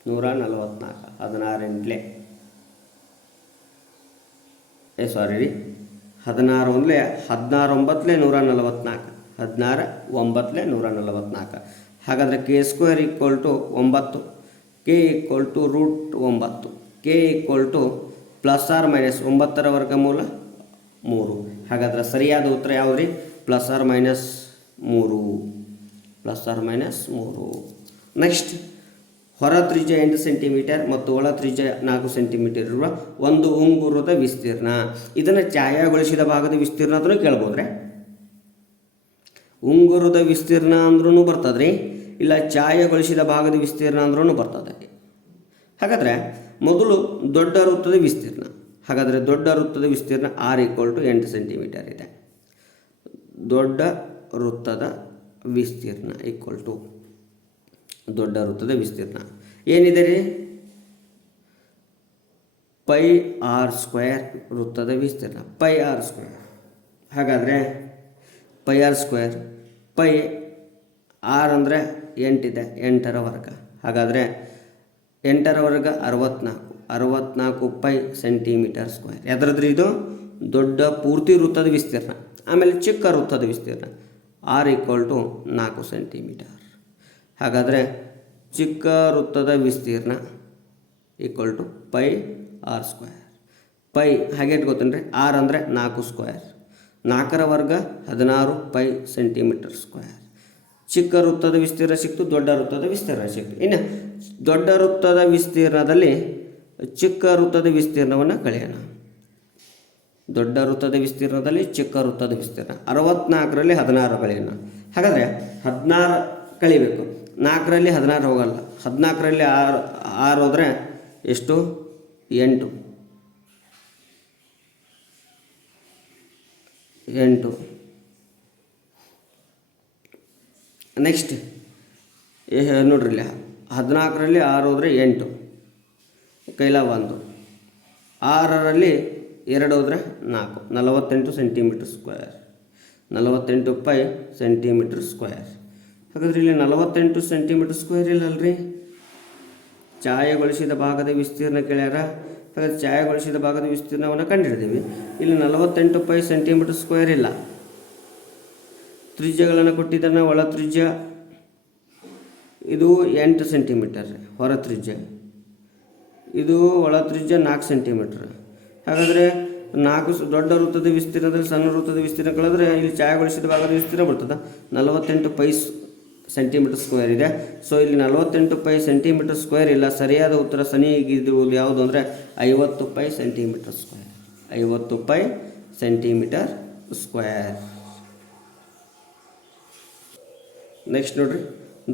144 16 8 ಸಾರಿ ರೀ 16 1 16 9 144 16 9 144. ಹಾಗಾದರೆ k² = 9 k = √9 k = ± 9ರ ವರ್ಗಮೂಲ 3. ಹಾಗಾದರೆ ಸರಿಯಾದ ಉತ್ತರ ಯಾವುದು ರೀ? ± 3. ನೆಕ್ಸ್ಟ್ ಹೊರ ತ್ರಿಜ್ಯ 8 ಸೆಂಟಿಮೀಟರ್ ಮತ್ತು ಒಳ ತ್ರಿಜ್ಯ 4 ಸೆಂಟಿಮೀಟರ್ ಇರುವ ಒಂದು ಉಂಗುರದ ವಿಸ್ತೀರ್ಣ. ಇದನ್ನು ಛಾಯಾಗೊಳಿಸಿದ ಭಾಗದ ವಿಸ್ತೀರ್ಣ ಅಂತಲೂ ಕೇಳ್ಬೋದ್ರೆ. ಉಂಗುರದ ವಿಸ್ತೀರ್ಣ ಅಂದ್ರೂ ಬರ್ತದೆ ರೀ, ಇಲ್ಲ ಛಾಯಾಗೊಳಿಸಿದ ಭಾಗದ ವಿಸ್ತೀರ್ಣ ಅಂದ್ರೂ ಬರ್ತದೆ. ಹಾಗಾದರೆ ಮೊದಲು ದೊಡ್ಡ ವೃತ್ತದ ವಿಸ್ತೀರ್ಣ. ಹಾಗಾದರೆ ದೊಡ್ಡ ವೃತ್ತದ ವಿಸ್ತೀರ್ಣ r = 8 ಸೆಂಟಿಮೀಟರ್ ಇದೆ. ದೊಡ್ಡ ವೃತ್ತದ ವಿಸ್ತೀರ್ಣ ದೊಡ್ಡ ವೃತ್ತದ ವಿಸ್ತೀರ್ಣ ಏನಿದೆ ರೀ? πr² ವೃತ್ತದ ವಿಸ್ತೀರ್ಣ πr². ಹಾಗಾದರೆ πr², π r ಅಂದರೆ 8 ಇದೆ, 8ರ ವರ್ಗ. ಹಾಗಾದರೆ 8ರ ವರ್ಗ 64 π cm². ಯಾವ್ದ್ರದ್ರಿ ಇದು? ದೊಡ್ಡ ಪೂರ್ತಿ ವೃತ್ತದ ವಿಸ್ತೀರ್ಣ. ಆಮೇಲೆ ಚಿಕ್ಕ ವೃತ್ತದ ವಿಸ್ತೀರ್ಣ r = 4 ಸೆಂಟಿಮೀಟರ್. ಹಾಗಾದರೆ ಚಿಕ್ಕ ವೃತ್ತದ ವಿಸ್ತೀರ್ಣ = πr². π ಹಾಗೆ ಇಟ್ಕೋತೀನಿ ರೀ. r ಅಂದರೆ 4². 4ರ ವರ್ಗ 16 π cm². ಚಿಕ್ಕ ವೃತ್ತದ ವಿಸ್ತೀರ್ಣ ಸಿಕ್ತು, ದೊಡ್ಡ ವೃತ್ತದ ವಿಸ್ತೀರ್ಣ ಸಿಕ್ತು. ಇನ್ನು ದೊಡ್ಡ ವೃತ್ತದ ವಿಸ್ತೀರ್ಣದಲ್ಲಿ ಚಿಕ್ಕ ವೃತ್ತದ ವಿಸ್ತೀರ್ಣವನ್ನು ಕಳೆಯೋಣ. ದೊಡ್ಡ ವೃತ್ತದ ವಿಸ್ತೀರ್ಣದಲ್ಲಿ ಚಿಕ್ಕ ವೃತ್ತದ ವಿಸ್ತೀರ್ಣ 64ರಲ್ಲಿ 16 ಕಳೆಯೋಣ. ಹಾಗಾದರೆ 16 ಕಳಿಬೇಕು. 4ರಲ್ಲಿ 16 ಹೋಗಲ್ಲ. 14ರಲ್ಲಿ 6 ಹೋದರೆ ಎಷ್ಟು? 8. ನೆಕ್ಸ್ಟ್ ನೋಡ್ರಿ, ಇಲ್ಲಿ 14ರಲ್ಲಿ 6 ಹೋದರೆ 8 ಕೈಲ 1, 6ರಲ್ಲಿ 2 ಹೋದರೆ 4, 48 cm². 48 π cm². ಹಾಗಾದ್ರೆ ಇಲ್ಲಿ 48 cm² ಇಲ್ಲಲ್ರಿ? ಛಾಯಾಗೊಳಿಸಿದ ಭಾಗದ ವಿಸ್ತೀರ್ಣ ಕೇಳ್ಯಾರ. ಹಾಗಾದ್ರೆ ಛಾಯಾಗೊಳಿಸಿದ ಭಾಗದ ವಿಸ್ತೀರ್ಣವನ್ನು ಕಂಡುಹಿಡಿದೀವಿ. ಇಲ್ಲಿ 48 π cm² ಇಲ್ಲ. ತ್ರಿಜ್ಯಗಳನ್ನು ಕೊಟ್ಟಿದ್ದಾನೆ. ಒಳ ತ್ರಿಜ್ಯ ಇದು 8 ಸೆಂಟಿಮೀಟರ್ ಹೊರ ತ್ರಿಜ್ಯ, ಇದು ಒಳ ತ್ರಿಜ್ಯ 4 ಸೆಂಟಿಮೀಟರ್. ಹಾಗಾದರೆ 4 ದೊಡ್ಡ ವೃತ್ತದ ವಿಸ್ತೀರ್ಣದಲ್ಲಿ ಸಣ್ಣ ವೃತ್ತದ ವಿಸ್ತೀರ್ಣ ಕಳೆದ್ರೆ ಇಲ್ಲಿ ಛಾಯಾಗೊಳಿಸಿದ ಭಾಗದ ವಿಸ್ತೀರ್ಣ ಬರ್ತದೆ. 48 π cm² ಇದೆ. ಸೊ ಇಲ್ಲಿ 48 π cm² ಇಲ್ಲ. ಸರಿಯಾದ ಉತ್ತರ ಸನಿಗಿರುವುದು ಯಾವುದು ಅಂದರೆ 50 π cm². 50 π cm². ನೆಕ್ಸ್ಟ್ ನೋಡ್ರಿ,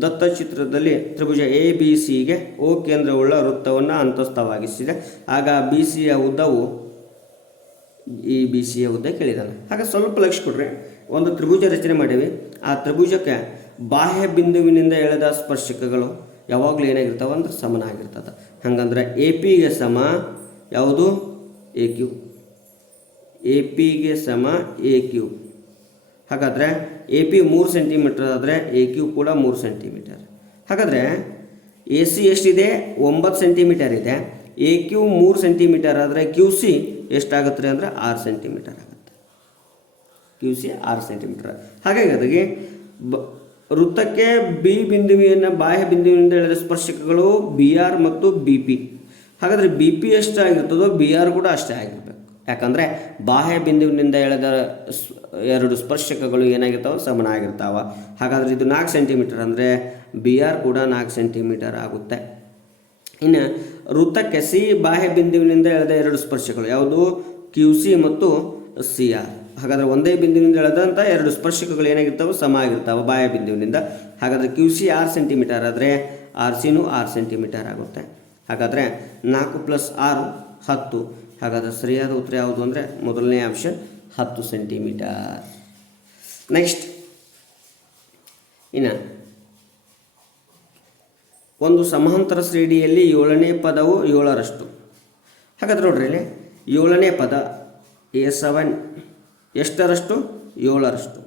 ದತ್ತ ಚಿತ್ರದಲ್ಲಿ ತ್ರಿಭುಜ ಎ ಬಿ ಸಿಗೆ ಓ ಕೇಂದ್ರವುಳ್ಳ ವೃತ್ತವನ್ನು ಅಂತಸ್ಥವಾಗಿಸಿದೆ. ಆಗ ಬಿ ಸಿಯ ಉದ್ದವು ಈ ಬಿ ಸಿಯ ಉದ್ದ ಕೇಳಿದಾನೆ. ಹಾಗೆ ಸ್ವಲ್ಪ ಲಕ್ಷ ಕೊಡ್ರಿ, ಒಂದು ತ್ರಿಭುಜ ರಚನೆ ಮಾಡೀವಿ. ಆ ತ್ರಿಭುಜಕ್ಕೆ ಬಾಹ್ಯ ಬಿಂದುವಿನಿಂದ ಎಳೆದ ಸ್ಪರ್ಶಕಗಳು ಯಾವಾಗಲೂ ಏನಾಗಿರ್ತಾವೆ ಅಂದ್ರೆ ಸಮನಾಗಿರ್ತದೆ. ಹಾಗಂದ್ರೆ ಎ ಪಿಗೆ ಸಮ ಯಾವುದು? A Q. ಎ ಪಿಗೆ ಸಮ ಎ ಕ್ಯೂ. ಹಾಗಾದರೆ ಎ ಪಿ 3 ಸೆಂಟಿಮೀಟರ್ ಆದರೆ ಎ ಕ್ಯೂ ಕೂಡ 3 ಸೆಂಟಿಮೀಟರ್. ಹಾಗಾದರೆ ಎ ಸಿ ಎಷ್ಟಿದೆ? 9 ಸೆಂಟಿಮೀಟರ್ ಇದೆ. ಎ ಕ್ಯೂ 3 ಸೆಂಟಿಮೀಟರ್ ಆದರೆ ಕ್ಯೂ ಸಿ ಎಷ್ಟಾಗುತ್ತೆ ರೀ ಅಂದರೆ 6 ಸೆಂಟಿಮೀಟರ್ ಆಗುತ್ತೆ. Q C 6 centimetre. ಹಾಗಾಗಿ ಅದಕ್ಕೆ ವೃತ್ತಕ್ಕೆ ಬಿ ಬಿಂದುವಿನ ಬಾಹ್ಯ ಬಿಂದುವಿನಿಂದ ಎಳೆದ ಸ್ಪರ್ಶಕಗಳು ಬಿ ಆರ್ ಮತ್ತು ಬಿ ಪಿ. ಹಾಗಾದರೆ ಬಿ ಪಿ ಎಷ್ಟಾಗಿರ್ತದೋ ಬಿ ಆರ್ ಕೂಡ ಅಷ್ಟೇ ಆಗಿರಬೇಕು. ಯಾಕಂದರೆ ಬಾಹ್ಯ ಬಿಂದುವಿನಿಂದ ಎಳೆದ ಎರಡು ಸ್ಪರ್ಶಕಗಳು ಏನಾಗಿರ್ತಾವೆ, ಸಮನಾಗಿರ್ತಾವೆ. ಹಾಗಾದರೆ ಇದು 4 ಸೆಂಟಿಮೀಟರ್ ಅಂದರೆ ಬಿ ಆರ್ ಕೂಡ 4 ಸೆಂಟಿಮೀಟರ್ ಆಗುತ್ತೆ. ಇನ್ನು ವೃತ್ತಕ್ಕೆ ಸಿ ಬಾಹ್ಯ ಬಿಂದುವಿನಿಂದ ಎಳೆದ ಎರಡು ಸ್ಪರ್ಶಕಗಳು ಯಾವುದು, ಕ್ಯೂ ಸಿ ಮತ್ತು ಸಿ ಆರ್. ಹಾಗಾದರೆ ಒಂದೇ ಬಿಂದುವಿನಿಂದ ಎಳೆದಂಥ ಎರಡು ಸ್ಪರ್ಶಕಗಳು ಏನಾಗಿರ್ತಾವೆ, ಸಮ ಆಗಿರ್ತಾವೆ ಬಾಹ್ಯ ಬಿಂದುವಿನಿಂದ. ಹಾಗಾದರೆ ಕ್ಯೂ ಸಿ 6 ಸೆಂಟಿಮೀಟರ್ ಆದರೆ ಆರ್ ಸಿನೂ 6 ಸೆಂಟಿಮೀಟರ್ ಆಗುತ್ತೆ. ಹಾಗಾದರೆ 4 + 6 10. ಹಾಗಾದರೆ ಸರಿಯಾದ ಉತ್ತರ ಯಾವುದು ಅಂದರೆ ಮೊದಲನೇ ಆಪ್ಷನ್ 10 ಸೆಂಟಿಮೀಟರ್. ನೆಕ್ಸ್ಟ್, ಇನ್ನು ಒಂದು ಸಮಾಂತರ ಶ್ರೇಣಿಯಲ್ಲಿ 7ನೇ ಪದವು 7ರಷ್ಟು. ಹಾಗಾದ್ರೆ ನೋಡ್ರಿ ಇಲ್ಲಿ 7ನೇ ಪದ A7 ಎಷ್ಟರಷ್ಟು, 7ರಷ್ಟು.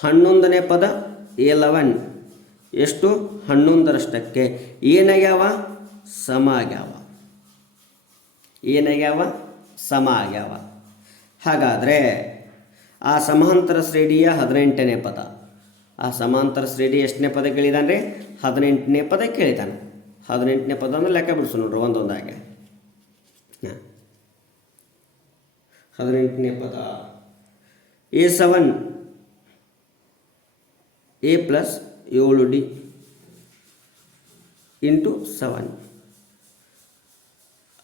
11ನೇ ಪದ A11 ಎಷ್ಟು, 11ರಷ್ಟಕ್ಕೆ. ಏನಾಗ್ಯಾವ, ಸಮ ಆಗ್ಯಾವ. ಏನಾಗ್ಯಾವ, ಸಮ ಆಗ್ಯಾವ. ಹಾಗಾದರೆ ಆ ಸಮಾಂತರ ಶ್ರೇಣಿಯ 18ನೇ ಪದ, ಆ ಸಮಾಂತರ ಶ್ರೇಣಿ ಎಷ್ಟನೇ ಪದ ಕೇಳಿದಾನೆ ರೀ, 18ನೇ ಪದ ಕೇಳಿದಾನೆ. 18ನೇ ಪದ ಅಂದ್ರೆ ಲೆಕ್ಕ ಬಿಡಿಸು ನೋಡ್ರಿ ಒಂದೊಂದಾಗೆ. 18ನೇ ಪದ A7 A + 7D ಇಂಟು 7.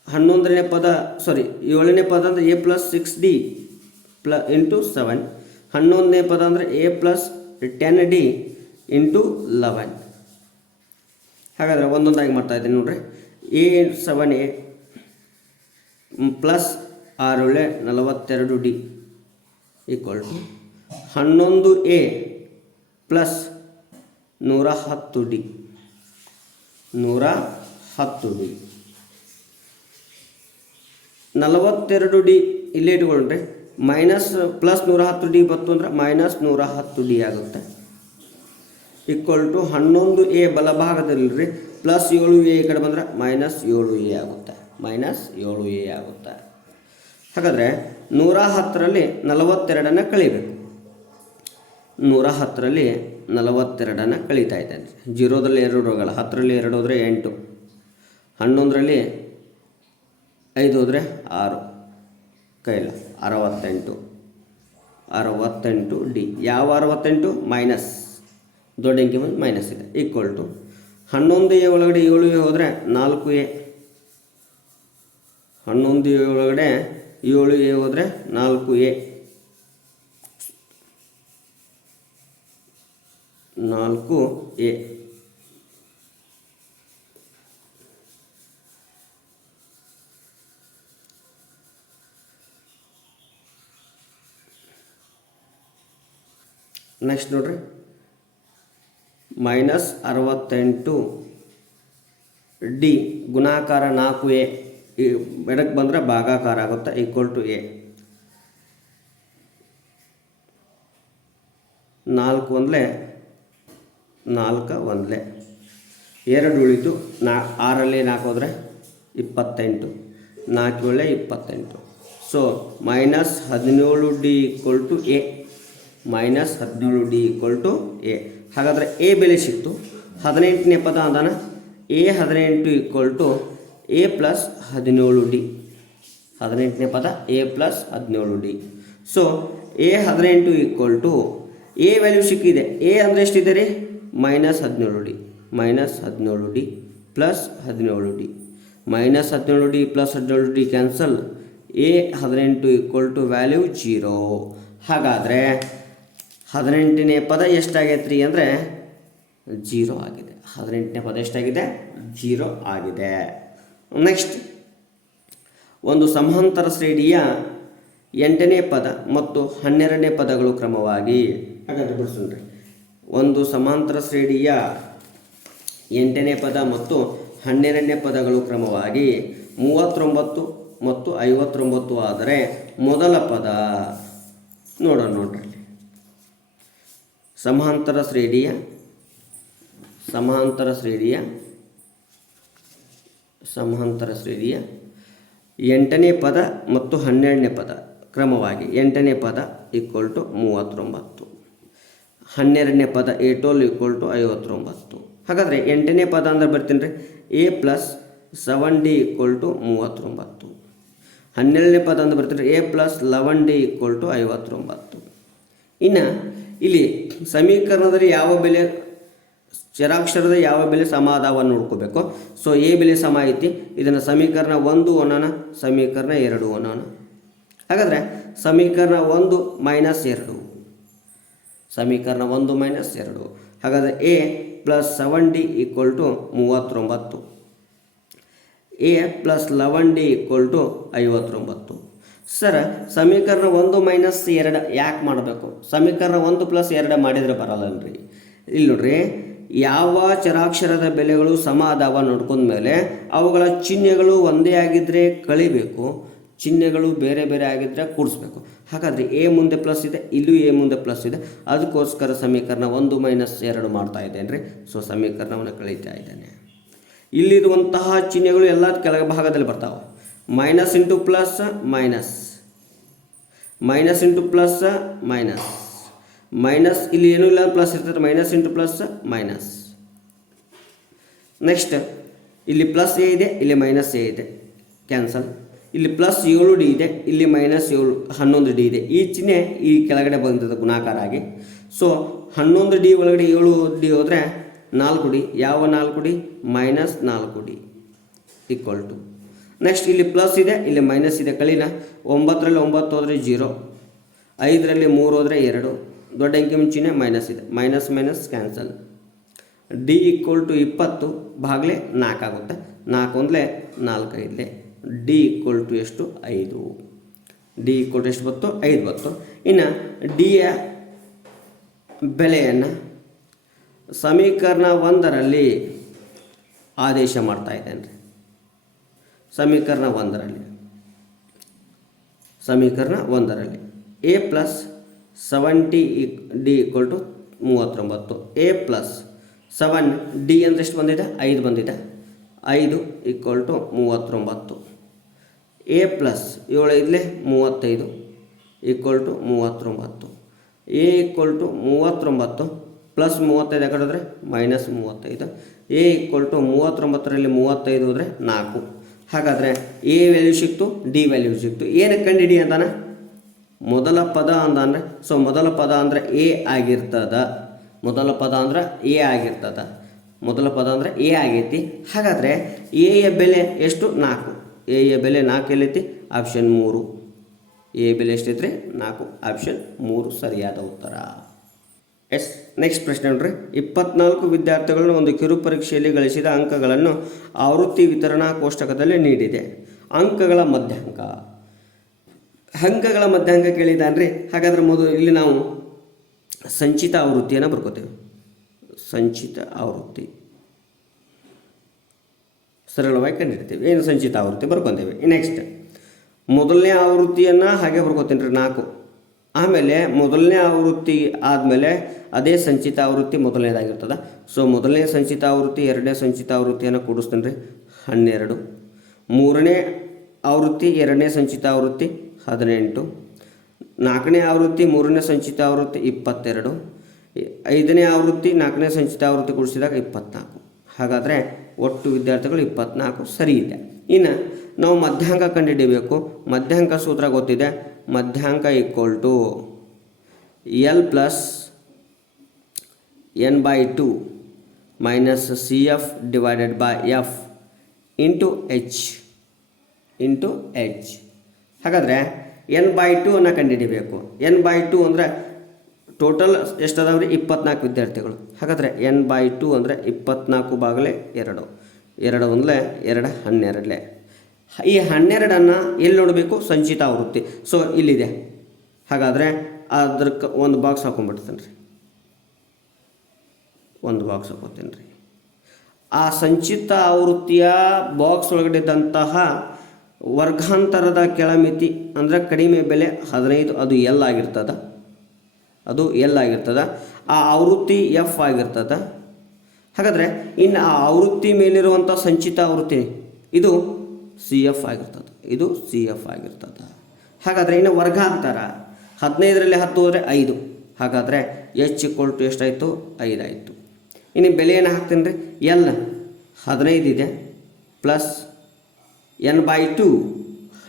11ನೇ ಪದ 7ನೇ ಪದ ಅಂದರೆ A + 6D ಇಂಟು 7. 11ನೇ ಪದ ಅಂದರೆ A + 10D ಇಂಟು 11. ಹಾಗಾದರೆ ಒಂದೊಂದಾಗಿ ಮಾಡ್ತಾ ಇದ್ದೀನಿ ನೋಡ್ರಿ. A7A plus 6 42D equal to 11A plus 110D 110D. 42D ಇಲ್ಲೇ ಇಟ್ಕೊಂಡ್ರೆ ಮೈನಸ್ ಪ್ಲಸ್ 110D ಬಂತು ಅಂದರೆ -110D ಆಗುತ್ತೆ. ಈಕ್ವಲ್ ಟು 11A ಬಲಭಾಗದಲ್ಲಿ ಪ್ಲಸ್ 7A ಈ ಕಡೆ ಬಂದರೆ -7A ಆಗುತ್ತೆ. -7A ಆಗುತ್ತೆ. ಹಾಗಾದರೆ 110ರಲ್ಲಿ 42 ಕಳಿಬೇಕು. 110ರಲ್ಲಿ 42 ಕಳೀತಾ ಇದ್ದೇನೆ. 0ದಲ್ಲಿ 2 ಹೋಗಲ್ಲ. 10ರಲ್ಲಿ 2 ಹೋದರೆ 8, 11ರಲ್ಲಿ 5 ಹೋದರೆ 6, ಕೈಲ 68. 68D. ಯಾವ 68? ಮೈನಸ್, ದೊಡ್ಡ ಅಂಕಿ ಬಂದು ಮೈನಸ್ ಇದೆ. ಈಕ್ವಲ್ ಟು 11A ಒಳಗಡೆ 7A ಹೋದರೆ 4A. 11A ಒಳಗಡೆ 7A ಹೋದರೆ 4A. 4A. ನೆಕ್ಸ್ಟ್ ನೋಡ್ರಿ, -68D ಗುಣಾಕಾರ 4A ಎಡಕ್ಕೆ ಬಂದರೆ ಭಾಗಾಕಾರ ಆಗುತ್ತೆ. Equal to A. 4 1 4 1 2 ಉಳಿತು. 6ರಲ್ಲಿ 4 ಹೋದರೆ 28, 4 7 28. So -17D equal to A. -17D equal to A. ಹಾಗಾದರೆ A ಬೆಲೆ ಸಿಕ್ತು. 18ನೇ ಪದ ಅಂದಾನ A18 equal to A + 17D. 18ನೇ ಪದ A + 17D. So A18 equal to A value ಸಿಕ್ಕಿದೆ. A ಅಂದರೆ ಎಷ್ಟಿದೆ ರೀ, -17D. -17D plus 17D. -17D plus 17D cancel. A18 equal to value 0. ಹಾಗಾದರೆ 18ನೇ ಪದ ಎಷ್ಟಾಗೈತೆ ರೀ ಅಂದರೆ 0 ಆಗಿದೆ. 18ನೇ ಪದ ಎಷ್ಟಾಗಿದೆ, 0 ಆಗಿದೆ. ನೆಕ್ಸ್ಟ್, ಒಂದು ಸಮಾಂತರ ಶ್ರೇಣಿಯ 8ನೇ ಪದ ಮತ್ತು 12ನೇ ಪದಗಳು ಕ್ರಮವಾಗಿ. ಹಾಗಾದರೆ ಬಿಡಿಸ್ರಿ. ಒಂದು ಸಮಾಂತರ ಶ್ರೇಣಿಯ 8ನೇ ಪದ ಮತ್ತು 12ನೇ ಪದಗಳು ಕ್ರಮವಾಗಿ 39 ಮತ್ತು 59 ಆದರೆ ಮೊದಲ ಪದ ನೋಡೋಣ. ನೋಡ್ರಿ, ಸಮಾಂತರ ಶ್ರೇಣಿಯ ಸಮಾಂತರ ಶ್ರೇಣಿಯ 8ನೇ ಪದ ಮತ್ತು 12ನೇ ಪದ ಕ್ರಮವಾಗಿ 8ನೇ ಪದ ಈಕ್ವಲ್ ಟು 39, 12ನೇ ಪದ ಎ ಟೋಲ್ ಈಕ್ವಲ್ ಟು 59. ಹಾಗಾದರೆ 8ನೇ ಪದ ಅಂದ್ರೆ ಬರ್ತೀನಿ ರೀ A plus 7d equal to 39. 12ನೇ ಪದ ಅಂದ್ರೆ ಬರ್ತೀನಿ A plus 11d equal to 59. ಇನ್ನು ಇಲ್ಲಿ ಸಮೀಕರಣದಲ್ಲಿ ಯಾವ ಬೆಲೆ ಚರಾಕ್ಷರದ ಯಾವ ಬೆಲೆ ಸಮ ಅದಾವನ್ನು ನೋಡ್ಕೋಬೇಕು. ಸೊ ಎ ಬೆಲೆ ಸಮ ಐತಿ, ಇದನ್ನು ಸಮೀಕರಣ 1 ಅನ್ನೋಣ, ಸಮೀಕರಣ 2 ಅನ್ನೋಣ. ಹಾಗಾದರೆ ಸಮೀಕರಣ 1 ಮೈನಸ್ 2, ಸಮೀಕರಣ 1 ಮೈನಸ್ 2. ಹಾಗಾದರೆ A plus 7d equal to 39, A plus 11d equal to 59. Sir ಸಮೀಕರಣ 1 ಮೈನಸ್ 2 ಯಾಕೆ ಮಾಡಬೇಕು? ಸಮೀಕರಣ 1 ಪ್ಲಸ್ 2 ಮಾಡಿದರೆ ಬರಲ್ಲನ್ರಿ. ಇಲ್ಲಿ ನೋಡ್ರಿ, ಯಾವ ಚರಾಕ್ಷರದ ಬೆಲೆಗಳು ಸಮ ಅದಾವ ನೋಡ್ಕೊಂಡ್ಮೇಲೆ ಅವುಗಳ ಚಿಹ್ನೆಗಳು ಒಂದೇ ಆಗಿದ್ದರೆ ಕಳಿಬೇಕು, ಚಿಹ್ನೆಗಳು ಬೇರೆ ಬೇರೆ ಆಗಿದ್ದರೆ ಕೂಡಿಸ್ಬೇಕು. ಹಾಗಾದರೆ ಎ ಮುಂದೆ ಪ್ಲಸ್ ಇದೆ, ಇಲ್ಲೂ ಎ ಮುಂದೆ ಪ್ಲಸ್ ಇದೆ, ಅದಕ್ಕೋಸ್ಕರ ಸಮೀಕರಣ 1 ಮೈನಸ್ 2 ಮಾಡ್ತಾ ಇದ್ದೇನೆ ರೀ. ಸೊ ಸಮೀಕರಣವನ್ನು ಕಳೀತಾ ಇದ್ದೇನೆ. ಇಲ್ಲಿರುವಂತಹ ಚಿಹ್ನೆಗಳು ಎಲ್ಲ ಕೆಳಗೆ ಭಾಗದಲ್ಲಿ ಬರ್ತಾವೆ. Minus into plus minus, minus into plus minus, minus ಇಲ್ಲಿ ಏನೂ ಇಲ್ಲ ಪ್ಲಸ್ ಇರ್ತದೆ, minus into plus minus. Next ಇಲ್ಲಿ ಪ್ಲಸ್ ಎ ಇದೆ, ಇಲ್ಲಿ ಮೈನಸ್ ಎ ಇದೆ, ಕ್ಯಾನ್ಸಲ್. ಇಲ್ಲಿ ಪ್ಲಸ್ 7d ಇದೆ, ಇಲ್ಲಿ ಮೈನಸ್ 11d ಇದೆ. ಈ ಚಿಹ್ನೆ ಈ ಕೆಳಗಡೆ ಬಂದಿದೆ ಗುಣಾಕಾರ ಆಗಿ. ಸೊ 11d ಒಳಗಡೆ 7d ಹೋದರೆ 4d, ಯಾವ 4d? Minus 4d equal to. Next ಇಲ್ಲಿ ಪ್ಲಸ್ ಇದೆ, ಇಲ್ಲಿ ಮೈನಸ್ ಇದೆ, ಕಳಿನ 9ರಲ್ಲಿ 9 ಹೋದರೆ 0, 5ರಲ್ಲಿ 3 ಹೋದರೆ 2, ದೊಡ್ಡ ಅಂಕಿ ಮುಂಚಿನ ಮೈನಸ್ ಇದೆ, minus minus cancel. D equal to 20 ಭಾಗಲೇ 4 ಆಗುತ್ತೆ, 4 ಒಂದಲೇ 4 ಐದಲೇ, ಡಿ ಈಕ್ವಲ್ ಟು ಎಷ್ಟು? 5. ಡಿ ಈಕ್ವಲ್ ಟು ಎಷ್ಟು ಬತ್ತು? 5 ಬತ್ತು. ಇನ್ನು ಡಿಯ ಬೆಲೆಯನ್ನು ಸಮೀಕರಣ 1ರಲ್ಲಿ ಆದೇಶ ಮಾಡ್ತಾ ಇದ್ದೇನೆ ರೀ. ಸಮೀಕರಣ 1ರಲ್ಲಿ A plus 70d equal to 39, A plus 7d ಅಂದರೆ ಎಷ್ಟು ಬಂದಿದೆ? 5 ಬಂದಿದೆ, 5 equal to 39, A plus 7 5 35 equal to 39, A equal to 39 plus 35 ಆ ಕಡೆ ಹೋದರೆ ಮೈನಸ್ 35, ಎ ಈಕ್ವಲ್ ಟು 39ರಲ್ಲಿ 35 ಹೋದರೆ 4. ಹಾಗಾದರೆ ಎ ವ್ಯಾಲ್ಯೂ ಸಿಕ್ತು, ಡಿ ವ್ಯಾಲ್ಯೂ ಸಿಕ್ತು. ಏನಕ್ಕೆ ಕಂಡಿಡಿ ಅಂತಾನೆ? ಮೊದಲ ಪದ ಅಂದಾನೆ. ಸೊ ಮೊದಲ ಪದ ಅಂದರೆ ಎ ಆಗಿರ್ತದ, ಮೊದಲ ಪದ ಅಂದ್ರೆ ಎ ಆಗಿರ್ತದ, ಮೊದಲ ಪದ ಅಂದರೆ ಎ ಆಗೈತಿ. ಹಾಗಾದರೆ ಎಯ ಬೆಲೆ ಎಷ್ಟು? 4. ಎಯ ಬೆಲೆ 4 ಎಲ್ಲೈತಿ? ಆಪ್ಷನ್ 3. ಎ ಬೆಲೆ ಎಷ್ಟೈತ್ರಿ? 4. ಆಪ್ಷನ್ 3 ಸರಿಯಾದ ಉತ್ತರ. ಎಸ್. ನೆಕ್ಸ್ಟ್ ಪ್ರಶ್ನೆ ನೋಡ್ರಿ, 24 ವಿದ್ಯಾರ್ಥಿಗಳನ್ನು ಒಂದು ಕಿರು ಪರೀಕ್ಷೆಯಲ್ಲಿ ಗಳಿಸಿದ ಅಂಕಗಳನ್ನು ಆವೃತ್ತಿ ವಿತರಣಾ ಕೋಷ್ಟಕದಲ್ಲಿ ನೀಡಿದೆ. ಅಂಕಗಳ ಮಧ್ಯಾಂಕ, ಅಂಕಗಳ ಮಧ್ಯಾಂಕ ಕೇಳಿದಾನ್ರಿ. ಹಾಗಾದ್ರೆ ಮೊದಲು ಇಲ್ಲಿ ನಾವು ಸಂಚಿತ ಆವೃತ್ತಿಯನ್ನು ಬರ್ಕೋತೇವೆ. ಸಂಚಿತ ಆವೃತ್ತಿ ಸರಳವಾಗಿ ಕಂಡಿಡ್ತೇವೆ. ಏನು ಸಂಚಿತ ಆವೃತ್ತಿ ಬರ್ಕೊತೇವೆ. ನೆಕ್ಸ್ಟ್ ಮೊದಲನೇ ಆವೃತ್ತಿಯನ್ನು ಹಾಗೆ ಬರ್ಕೋತೀನಿ ರೀ 4. ಆಮೇಲೆ ಮೊದಲನೇ ಆವೃತ್ತಿ ಆದಮೇಲೆ ಅದೇ ಸಂಚಿತ ಆವೃತ್ತಿ ಮೊದಲನೇದಾಗಿರ್ತದೆ. ಸೊ ಮೊದಲನೇ ಸಂಚಿತ ಆವೃತ್ತಿ ಎರಡನೇ ಸಂಚಿತ ಆವೃತ್ತಿಯನ್ನು ಕೂಡಿಸ್ತೀನಿ ರೀ 12, ಮೂರನೇ ಆವೃತ್ತಿ ಎರಡನೇ ಸಂಚಿತ ಆವೃತ್ತಿ 18, ನಾಲ್ಕನೇ ಆವೃತ್ತಿ ಮೂರನೇ ಸಂಚಿತ ಆವೃತ್ತಿ 22, ಐದನೇ ಆವೃತ್ತಿ ನಾಲ್ಕನೇ ಸಂಚಿತ ಆವೃತ್ತಿ ಕೂಡಿಸಿದಾಗ 24. ಹಾಗಾದರೆ ಒಟ್ಟು ವಿದ್ಯಾರ್ಥಿಗಳು 24 ಸರಿ ಇದೆ. ಇನ್ನು ನಾವು ಮಧ್ಯಾಂಕ ಕಂಡುಹಿಡಿಯಬೇಕು. ಮಧ್ಯಾಂಕ ಸೂತ್ರ ಗೊತ್ತಿದೆ. ಮಧ್ಯಾಂಕ equal to L plus n/2 minus CF divided by F into H. ಹಾಗಾದರೆ n/2 ಅನ್ನು ಕಂಡುಹಿಡಿಯಬೇಕು. n/2 ಅಂದರೆ ಟೋಟಲ್ ಎಷ್ಟದಾವ್ರಿ? 24 ವಿದ್ಯಾರ್ಥಿಗಳು. ಹಾಗಾದರೆ n/2 ಅಂದರೆ 24/2, 2 ಒಂದಲೇ 2 12. ಈ 12ಅನ್ನು ಎಲ್ಲಿ ನೋಡಬೇಕು? ಸಂಚಿತ ಆವೃತ್ತಿ. ಸೊ ಇಲ್ಲಿದೆ. ಹಾಗಾದರೆ ಅದಕ್ಕೆ ಒಂದು ಬಾಕ್ಸ್ ಹಾಕೊಂಡ್ಬಿಡ್ತೇನೆ ರೀ, ಒಂದು ಬಾಕ್ಸ್ ಹಾಕೋತೀನಿ ರೀ. ಆ ಸಂಚಿತ ಆವೃತ್ತಿಯ ಬಾಕ್ಸ್ ಒಳಗಡೆ ಇದ್ದಂತಹ ವರ್ಗಾಂತರದ ಕೆಳಮಿತಿ ಅಂದರೆ ಕಡಿಮೆ ಬೆಲೆ 15, ಅದು ಎಲ್ ಆಗಿರ್ತದೆ, ಅದು ಎಲ್ ಆಗಿರ್ತದೆ. ಆ ಆವೃತ್ತಿ ಎಫ್ ಆಗಿರ್ತದೆ. ಹಾಗಾದರೆ ಇನ್ನು ಆ ಆವೃತ್ತಿ ಮೇಲಿರುವಂಥ ಸಂಚಿತ ಆವೃತ್ತಿ ಇದು ಸಿ ಎಫ್ ಆಗಿರ್ತದೆ, ಇದು ಸಿ ಎಫ್ ಆಗಿರ್ತದೆ. ಹಾಗಾದರೆ ಇನ್ನು ವರ್ಗ ಹಾಕ್ತಾರ, 15ರಲ್ಲಿ 10 ಹೋದರೆ 5, ಹಾಗಾದರೆ ಎಚ್ ಈಕ್ವಲ್ ಟು ಎಷ್ಟಾಯಿತು? 5 ಆಯಿತು. ಇನ್ನು ಬೆಲೆಯನ್ನು ಹಾಕ್ತೀನಿ ರೀ. ಎಲ್ 15 ಇದೆ, ಪ್ಲಸ್ n/2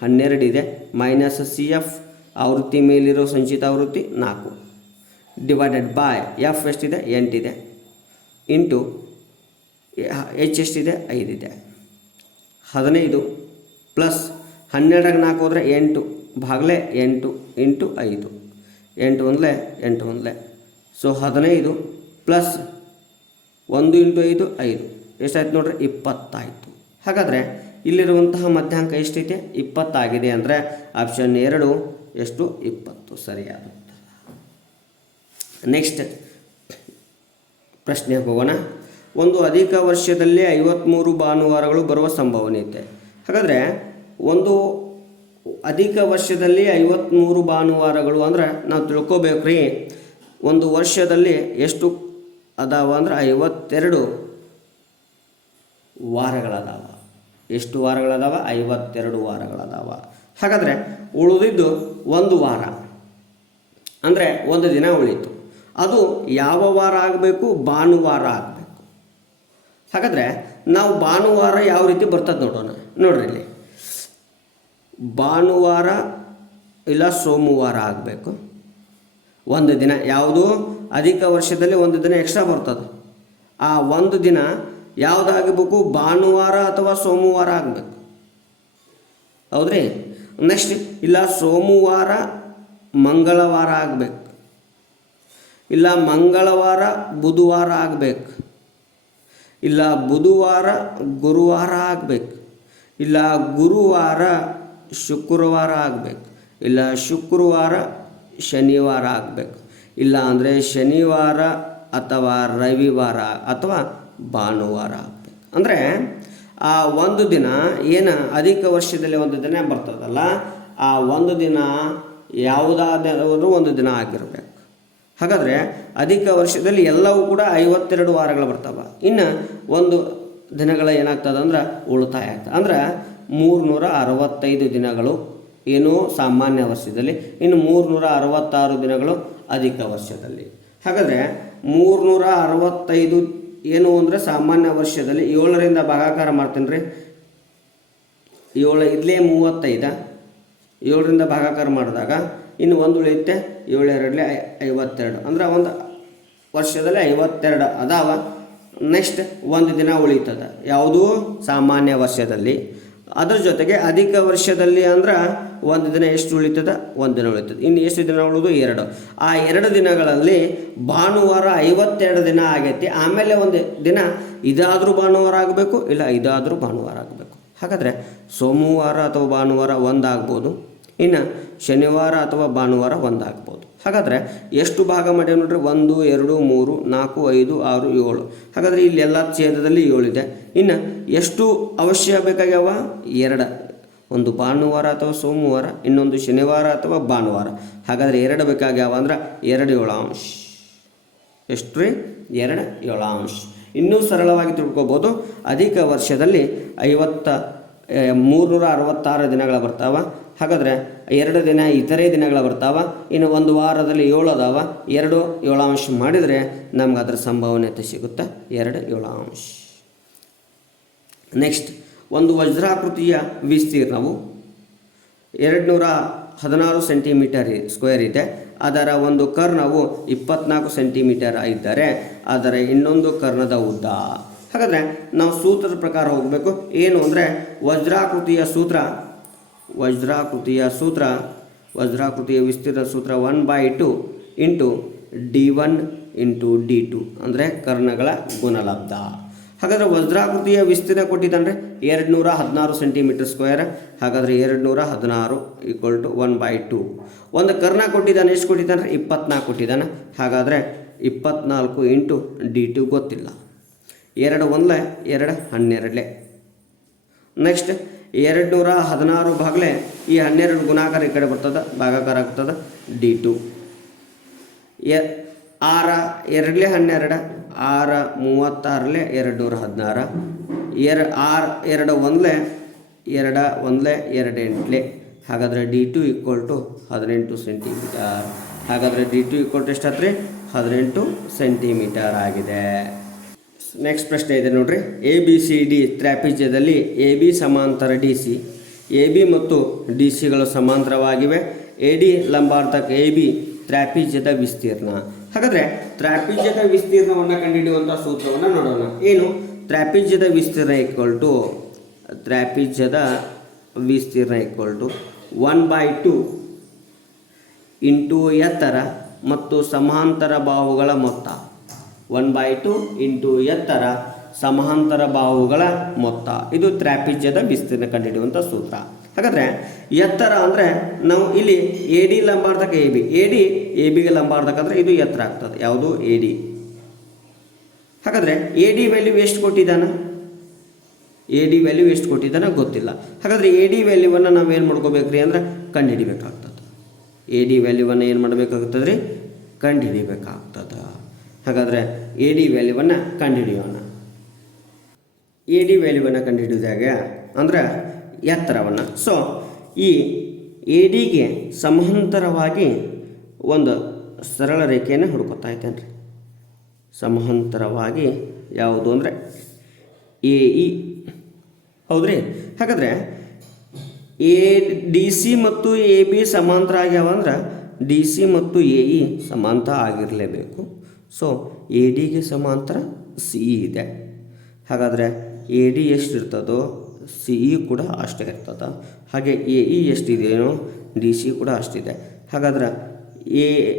12 ಇದೆ, ಮೈನಸ್ ಸಿ ಎಫ್ ಆವೃತ್ತಿ ಮೇಲಿರೋ ಸಂಚಿತ ಆವೃತ್ತಿ 4 ಡಿವೈಡೆಡ್ ಬೈ ಎಫ್ ಎಷ್ಟಿದೆ? 8 ಇದೆ, ಇಂಟು ಎಚ್ ಎಷ್ಟಿದೆ? 5 ಇದೆ. 15 ಪ್ಲಸ್ 12ರಾಗ 4 ಹೋದರೆ 8 ಭಾಗಲೇ 8 ಇಂಟು 5, 8 ಒಂದಲೇ 8 ಒಂದಲೇ. ಸೊ 15 ಪ್ಲಸ್ 1 ಇಂಟು 5 5 ಎಷ್ಟಾಯ್ತು ನೋಡ್ರಿ? 20 ಆಯಿತು. ಹಾಗಾದರೆ ಇಲ್ಲಿರುವಂತಹ ಮಧ್ಯಾಂಕ ಎಷ್ಟೈತೆ? 20 ಆಗಿದೆ. ಅಂದರೆ ಆಪ್ಷನ್ 2 ಎಷ್ಟು? 20 ಸರಿಯಾಗುತ್ತೆ. ನೆಕ್ಸ್ಟ್ ಪ್ರಶ್ನೆಗೆ ಹೋಗೋಣ. ಒಂದು ಅಧಿಕ ವರ್ಷದಲ್ಲಿ 53 ಭಾನುವಾರಗಳು ಬರುವ ಸಂಭವನೆ ಇದೆ. ಹಾಗಾದರೆ ಒಂದು ಅಧಿಕ ವರ್ಷದಲ್ಲಿ 53 ಭಾನುವಾರಗಳು ಅಂದ್ರೆ ನಾವು ತಿಳ್ಕೊಬೇಕು ರೀ, ಒಂದು ವರ್ಷದಲ್ಲಿ ಎಷ್ಟು ಅದಾವ ಅಂದ್ರೆ 52 ವಾರಗಳದಾವ. ಎಷ್ಟು ವಾರಗಳದಾವ? 52 ವಾರಗಳದಾವ. ಹಾಗಾದರೆ ಉಳಿದಿದ್ದು ಒಂದು ವಾರ ಅಂದರೆ ಒಂದು ದಿನ ಉಳಿತು. ಅದು ಯಾವ ವಾರ ಆಗಬೇಕು? ಭಾನುವಾರ ಆಗಬೇಕು. ಹಾಗಾದರೆ ನಾವು ಭಾನುವಾರ ಯಾವ ರೀತಿ ಬರ್ತದೆ ನೋಡೋಣ. ನೋಡ್ರಿ, ಇಲ್ಲಿ ಭಾನುವಾರ ಇಲ್ಲ ಸೋಮವಾರ ಆಗಬೇಕು. ಒಂದು ದಿನ ಯಾವುದು? ಅಧಿಕ ವರ್ಷದಲ್ಲಿ ಒಂದು ದಿನ ಎಕ್ಸ್ಟ್ರಾ ಬರ್ತದೆ. ಆ ಒಂದು ದಿನ ಯಾವುದಾಗಬೇಕು? ಭಾನುವಾರ ಅಥವಾ ಸೋಮವಾರ ಆಗಬೇಕು. ಹೌದ್ರಿ? ನೆಕ್ಸ್ಟ್ ಇಲ್ಲ ಸೋಮವಾರ ಮಂಗಳವಾರ ಆಗಬೇಕು, ಇಲ್ಲ ಮಂಗಳವಾರ ಬುಧವಾರ ಆಗಬೇಕು, ಇಲ್ಲ ಬುಧವಾರ ಗುರುವಾರ ಆಗಬೇಕು, ಇಲ್ಲ ಗುರುವಾರ ಶುಕ್ರವಾರ ಆಗಬೇಕು, ಇಲ್ಲ ಶುಕ್ರವಾರ ಶನಿವಾರ ಆಗಬೇಕು, ಇಲ್ಲ ಅಂದರೆ ಶನಿವಾರ ಅಥವಾ ರವಿವಾರ ಅಥವಾ ಭಾನುವಾರ ಆಗಬೇಕು. ಅಂದರೆ ಆ ಒಂದು ದಿನ ಏನು ಅಧಿಕ ವರ್ಷದಲ್ಲಿ ಒಂದು ದಿನ ಬರ್ತದಲ್ಲ, ಆ ಒಂದು ದಿನ ಯಾವುದಾದರೂ ಒಂದು ದಿನ ಆಗಿರಬೇಕು. ಹಾಗಾದರೆ ಅಧಿಕ ವರ್ಷದಲ್ಲಿ ಎಲ್ಲವೂ ಕೂಡ 52 ವಾರಗಳು ಬರ್ತವೆ. ಇನ್ನು ಒಂದು ದಿನಗಳ ಏನಾಗ್ತದೆ ಅಂದ್ರೆ ಉಳಿತಾಯ ಆಗ್ತದೆ. ಅಂದ್ರೆ 365 ದಿನಗಳು ಏನು ಸಾಮಾನ್ಯ ವರ್ಷದಲ್ಲಿ, ಇನ್ನು 366 ದಿನಗಳು ಅಧಿಕ ವರ್ಷದಲ್ಲಿ. ಹಾಗಾದರೆ 365 ಏನು ಅಂದರೆ ಸಾಮಾನ್ಯ ವರ್ಷದಲ್ಲಿ 7ರಿಂದ ಭಾಗಾಕಾರ ಮಾಡ್ತೀನಿ ರೀ. 7 ಇದ್ಲೇ 35, 7ರಿಂದ ಭಾಗಾಕಾರ ಮಾಡಿದಾಗ ಇನ್ನು ಒಂದು ಉಳಿಯುತ್ತೆ, 7 2 52. ಅಂದರೆ ಒಂದು ವರ್ಷದಲ್ಲಿ 52 ಅದಾವ. ನೆಕ್ಸ್ಟ್ ಒಂದು ದಿನ ಉಳಿತದೆ, ಯಾವುದು? ಸಾಮಾನ್ಯ ವರ್ಷದಲ್ಲಿ. ಅದ್ರ ಜೊತೆಗೆ ಅಧಿಕ ವರ್ಷದಲ್ಲಿ ಅಂದ್ರೆ ಒಂದು ದಿನ ಎಷ್ಟು ಉಳಿತದೆ? ಒಂದು ದಿನ ಉಳಿತದೆ. ಇನ್ನು ಎಷ್ಟು ದಿನ ಉಳಿದು? 2. ಆ 2 ದಿನಗಳಲ್ಲಿ ಭಾನುವಾರ 52 ದಿನ ಆಗೈತಿ. ಆಮೇಲೆ ಒಂದು ದಿನ ಇದಾದರೂ ಭಾನುವಾರ ಆಗಬೇಕು, ಇಲ್ಲ ಇದಾದರೂ ಭಾನುವಾರ ಆಗಬೇಕು. ಹಾಗಾದರೆ ಸೋಮವಾರ ಅಥವಾ ಭಾನುವಾರ ಒಂದಾಗ್ಬೋದು, ಇನ್ನು ಶನಿವಾರ ಅಥವಾ ಭಾನುವಾರ ಒಂದಾಗ್ಬೋದು. ಹಾಗಾದರೆ ಎಷ್ಟು ಭಾಗ ಮಾಡಿ ನೋಡ್ರಿ? 1 2 3 4 5 6 7. ಹಾಗಾದರೆ ಇಲ್ಲೆಲ್ಲ ಛೇದದಲ್ಲಿ 7 ಇದೆ. ಇನ್ನು ಎಷ್ಟು ಅವಶ್ಯ ಬೇಕಾಗ್ಯಾವ? 2. ಒಂದು ಭಾನುವಾರ ಅಥವಾ ಸೋಮವಾರ, ಇನ್ನೊಂದು ಶನಿವಾರ ಅಥವಾ ಭಾನುವಾರ. ಹಾಗಾದರೆ 2 ಬೇಕಾಗ್ಯಾವ ಅಂದ್ರೆ 2 7 ಎಷ್ಟು ರೀ? 2 7. ಇನ್ನೂ ಸರಳವಾಗಿ ತಿಳ್ಕೊಬೋದು. ಅಧಿಕ ವರ್ಷದಲ್ಲಿ 366 ದಿನಗಳ ಬರ್ತಾವ. ಹಾಗಾದರೆ 2 ದಿನ ಇತರೆ ದಿನಗಳ ಬರ್ತಾವ. ಇನ್ನು ಒಂದು ವಾರದಲ್ಲಿ 7 ಅದಾವ. 2 7 ಮಾಡಿದರೆ ನಮ್ಗೆ ಅದರ ಸಂಭಾವನೆತೆ ಸಿಗುತ್ತೆ 2 7. ನೆಕ್ಸ್ಟ್ ಒಂದು ವಜ್ರಾಕೃತಿಯ ವಿಸ್ತೀರ್ಣವು 216 ಸೆಂಟಿಮೀಟರ್ ಸ್ಕ್ವೇರ್ ಇದೆ. ಅದರ ಒಂದು ಕರ್ಣವು 24 ಸೆಂಟಿಮೀಟರ್ ಇದ್ದರೆ ಅದರ ಇನ್ನೊಂದು ಕರ್ಣದ ಉದ್ದ. ಹಾಗಾದರೆ ನಾವು ಸೂತ್ರದ ಪ್ರಕಾರ ಹೋಗಬೇಕು. ಏನು ಅಂದರೆ ವಜ್ರಾಕೃತಿಯ ವಿಸ್ತೀರ್ಣ ಸೂತ್ರ 1/2 ಇಂಟು d1 ಇಂಟು d2 ಅಂದರೆ ಕರ್ಣಗಳ ಗುಣಲಬ್ಧ. ಹಾಗಾದರೆ ವಜ್ರಾಕೃತಿಯ ವಿಸ್ತೀರ್ಣ ಕೊಟ್ಟಿದ್ದಾನೆ 216 ಸೆಂಟಿಮೀಟರ್ ಸ್ಕ್ವೇರ್. ಹಾಗಾದರೆ 216 = 1/2. ಒಂದು ಕರ್ಣ ಕೊಟ್ಟಿದ್ದಾನೆ, ಎಷ್ಟು ಕೊಟ್ಟಿದ್ದಾನೆ? 24 ಕೊಟ್ಟಿದ್ದಾನೆ. ಹಾಗಾದರೆ 24 ಇಂಟು d2 ಗೊತ್ತಿಲ್ಲ. 2 1 2 12. ನೆಕ್ಸ್ಟ್ 216 ಭಾಗಲೇ ಈ 12 ಗುಣಾಕಾರ ಈ ಕಡೆ ಬರ್ತದೆ, ಭಾಗಾಕಾರ ಆಗ್ತದೆ d2. 6 2 12 6 36 216 ಎರಡು ಒಂದಲೇ ಎರಡು ಎಂಟ್ಲೆ. ಹಾಗಾದರೆ D2 = 18 ಸೆಂಟಿಮೀಟರ್. ಹಾಗಾದರೆ D2 = ಎಷ್ಟಾತ್ರಿ 18 ಸೆಂಟಿಮೀಟರ್ ಆಗಿದೆ. ನೆಕ್ಸ್ಟ್ ಪ್ರಶ್ನೆ ಇದೆ ನೋಡ್ರಿ. ABCD ತ್ರಾಪಿಜ್ಯದಲ್ಲಿ AB ಸಮಾಂತರ DC, AB ಮತ್ತು DCಗಳು ಸಮಾಂತರವಾಗಿವೆ. AD ಲಂಬಾರ್ಧಕ AB ತ್ರಾಪಿಜ್ಯದ ವಿಸ್ತೀರ್ಣ. ಹಾಗಾದರೆ ತ್ರಾಪಿಜ್ಯದ ವಿಸ್ತೀರ್ಣವನ್ನು ಕಂಡುಹಿಡಿಯುವಂಥ ಸೂತ್ರವನ್ನು ನೋಡೋಣ. ಏನು? ತ್ರಾಪಿಜ್ಯದ ವಿಸ್ತೀರ್ಣ = 1/2 ಇಂಟು ಎತ್ತರ ಮತ್ತು ಸಮಾಂತರ ಬಾಹುಗಳ ಮೊತ್ತ. 1/2 ಇಂಟು ಎತ್ತರ ಸಮಾಂತರ ಬಾಹುಗಳ ಮೊತ್ತ. ಇದು ತ್ರಾಪಿಜ್ಯದ ವಿಸ್ತೀರ್ಣ ಕಂಡುಹಿಡಿಯುವಂಥ ಸೂತ್ರ. ಹಾಗಾದರೆ ಎತ್ತರ ಅಂದರೆ ನಾವು ಇಲ್ಲಿ AD ಲಂಬಾರ್ಧಕ ABಗೆ ಲಂಬಾರ್ಧಕ ಅಂದರೆ ಇದು ಎತ್ತರ ಆಗ್ತದೆ. ಯಾವುದು? AD. ಹಾಗಾದರೆ AD ವ್ಯಾಲ್ಯೂ ಎಷ್ಟು ಕೊಟ್ಟಿದ್ದಾನೆ ಗೊತ್ತಿಲ್ಲ. ಹಾಗಾದರೆ AD ವ್ಯಾಲ್ಯೂವನ್ನು ನಾವು ಏನು ಮಾಡ್ಕೋಬೇಕ್ರಿ ಅಂದ್ರೆ ಕಂಡುಹಿಡಿಬೇಕಾಗ್ತದೆ. AD ವ್ಯಾಲ್ಯೂವನ್ನು ಏನು ಮಾಡಬೇಕಾಗ್ತದೆ ರೀ? ಕಂಡುಹಿಡಿಬೇಕಾಗ್ತದೆ. ಹಾಗಾದರೆ AD ವ್ಯಾಲ್ಯೂವನ್ನು ಕಂಡುಹಿಡಿಯೋಣ. AD ವ್ಯಾಲ್ಯೂವನ್ನು ಕಂಡುಹಿಡಿದಾಗ ಅಂದ್ರೆ ಎತ್ತರವನ್ನು. ಸೊ ಈ ADಗೆ ಸಮಾಂತರವಾಗಿ ಒಂದು ಸರಳ ರೇಖೆಯನ್ನು ಹುಡುಕೋತಾ ಇದ್ದೇನೆ ರೀ. ಸಮಾಂತರವಾಗಿ ಯಾವುದು ಅಂದರೆ AE. ಹೌದ್ರಿ? ಹಾಗಾದರೆ DC ಮತ್ತು AB ಸಮಾಂತರ ಆಗ್ಯಾವ ಅಂದ್ರೆ DC ಮತ್ತು AE ಸಮಾಂತರ ಆಗಿರಲೇಬೇಕು. ಸೊ ADಗೆ ಸಮಾಂತರ CE ಇದೆ. ಹಾಗಾದರೆ AD ಎಷ್ಟಿರ್ತದೋ CE ಕೂಡ ಅಷ್ಟೇ ಇರ್ತದೆ. ಹಾಗೆ AE ಎಷ್ಟಿದೆಯೋ DC ಕೂಡ ಅಷ್ಟಿದೆ. ಹಾಗಾದ್ರೆ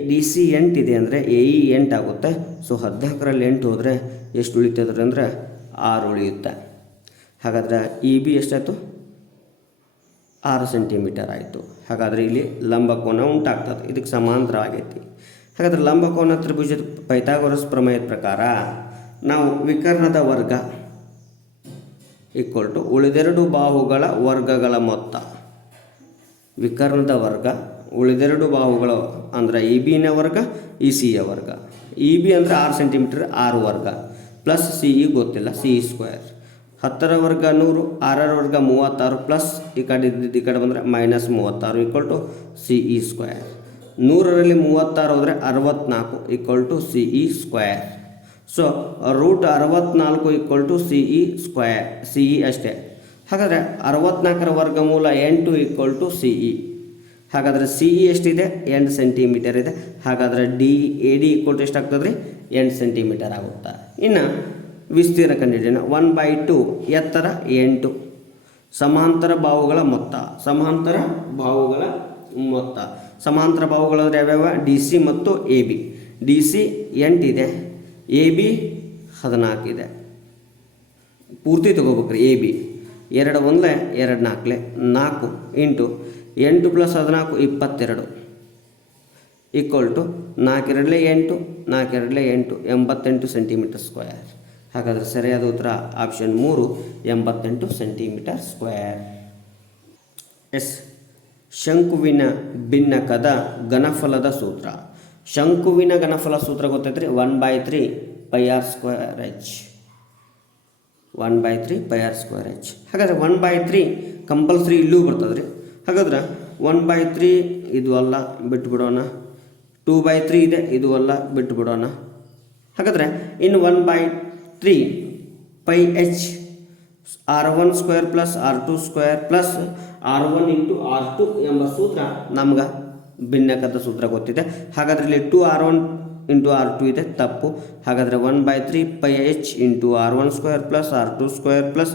DC 8 ಇದೆ ಅಂದರೆ AE 8 ಆಗುತ್ತೆ. ಸೊ 14ರಲ್ಲಿ 8 ಹೋದರೆ ಎಷ್ಟು ಉಳಿತದ್ರಿ ಅಂದರೆ 6 ಉಳಿಯುತ್ತೆ. ಹಾಗಾದರೆ EB ಎಷ್ಟಾಯಿತು? 6 ಸೆಂಟಿಮೀಟರ್ ಆಯಿತು. ಹಾಗಾದರೆ ಇಲ್ಲಿ ಲಂಬಕೋನ ಉಂಟಾಗ್ತದೆ. ಇದಕ್ಕೆ ಸಮಾಂತರ ಆಗೈತಿ. ಹಾಗಾದರೆ ಲಂಬಕೋನ ತ್ರಿಭುಜದ ಪೈಥಾಗೋರಸ್ ಪ್ರಮೇಯದ ಪ್ರಕಾರ ನಾವು ವಿಕರ್ಣದ ವರ್ಗ = ಉಳಿದೆರಡು ಬಾಹುಗಳ ವರ್ಗಗಳ ಮೊತ್ತ. ವಿಕರ್ಣದ ವರ್ಗ ಉಳಿದೆರಡು ಬಾಹುಗಳು ಅಂದರೆ EBನ ವರ್ಗ ECಯ ವರ್ಗ. EB ಅಂದರೆ 6 ಸೆಂಟಿಮೀಟರ್ 6 ವರ್ಗ ಪ್ಲಸ್ CE ಗೊತ್ತಿಲ್ಲ CE². 10ರ ವರ್ಗ 100, 6ರ ವರ್ಗ 36 ಪ್ಲಸ್ ಈ ಕಡೆ ಬಂದರೆ -36 = CE². 100ರಲ್ಲಿ 36 ಹೋದರೆ 64 = CE². So √64 = CE². ಅಷ್ಟೇ. ಹಾಗಾದರೆ 64ರ ವರ್ಗಮೂಲ 8 = CE. ಹಾಗಾದರೆ CE ಎಷ್ಟಿದೆ? 8 ಸೆಂಟಿಮೀಟರ್ ಇದೆ. ಹಾಗಾದರೆ AD = ಎಷ್ಟಾಗ್ತದೆ ರೀ? 8 ಸೆಂಟಿಮೀಟರ್ ಆಗುತ್ತೆ. ಇನ್ನು ವಿಸ್ತೀರ್ಣ ಕಂಡುಹಿಡಿಯೋಣ. 1/2 ಎತ್ತರ 8 ಸಮಾಂತರ ಬಾಹುಗಳ ಮೊತ್ತ. ಸಮಾಂತರ ಬಾಹುಗಳಂದ್ರೆ ಯಾವ್ಯಾವ? DC ಮತ್ತು AB. DC 8 ಇದೆ, AB 14 ಇದೆ. ಪೂರ್ತಿ ತಗೋಬೇಕ್ರಿ. AB 2 1 2 4 4 into 8 + 14 22 = 4 2 8 4 2 8 88 centimetre square. ಹಾಗಾದರೆ ಸರಿಯಾದ ಉತ್ತರ ಆಪ್ಷನ್ 3 88 ಸೆಂಟಿಮೀಟರ್ ಸ್ಕ್ವೇರ್. ಶಂಕುವಿನ ಭಿನ್ನಕದ ಘನಫಲದ ಸೂತ್ರ. ಶಂಕುವಿನ ಘನಫಲ ಸೂತ್ರ ಗೊತ್ತೈತ್ರಿ? 1/3 πr²h. 1/3 πr²h. ಹಾಗಾದರೆ 1/3 ಕಂಪಲ್ಸರಿ ಇಲ್ಲೂ ಬರ್ತದೆ ರೀ. ಹಾಗಾದ್ರೆ 1/3 ಇದು ಅಲ್ಲ, ಬಿಟ್ಟುಬಿಡೋಣ. 2/3 ಇದೆ, ಇದು ಅಲ್ಲ, ಬಿಟ್ಟುಬಿಡೋಣ. ಹಾಗಾದರೆ ಇನ್ನು 1/3 πh r1² + r2² + r1 × r2 ಎಂಬ ಸೂತ್ರ ನಮ್ಗೆ ಭಿನ್ನಕದ ಸೂತ್ರ ಗೊತ್ತಿದೆ. ಹಾಗಾದರೆ ಇಲ್ಲಿ 2r1 × r2 ಇದೆ, ತಪ್ಪು. ಹಾಗಾದರೆ 1/3 πh × r1² + r2² +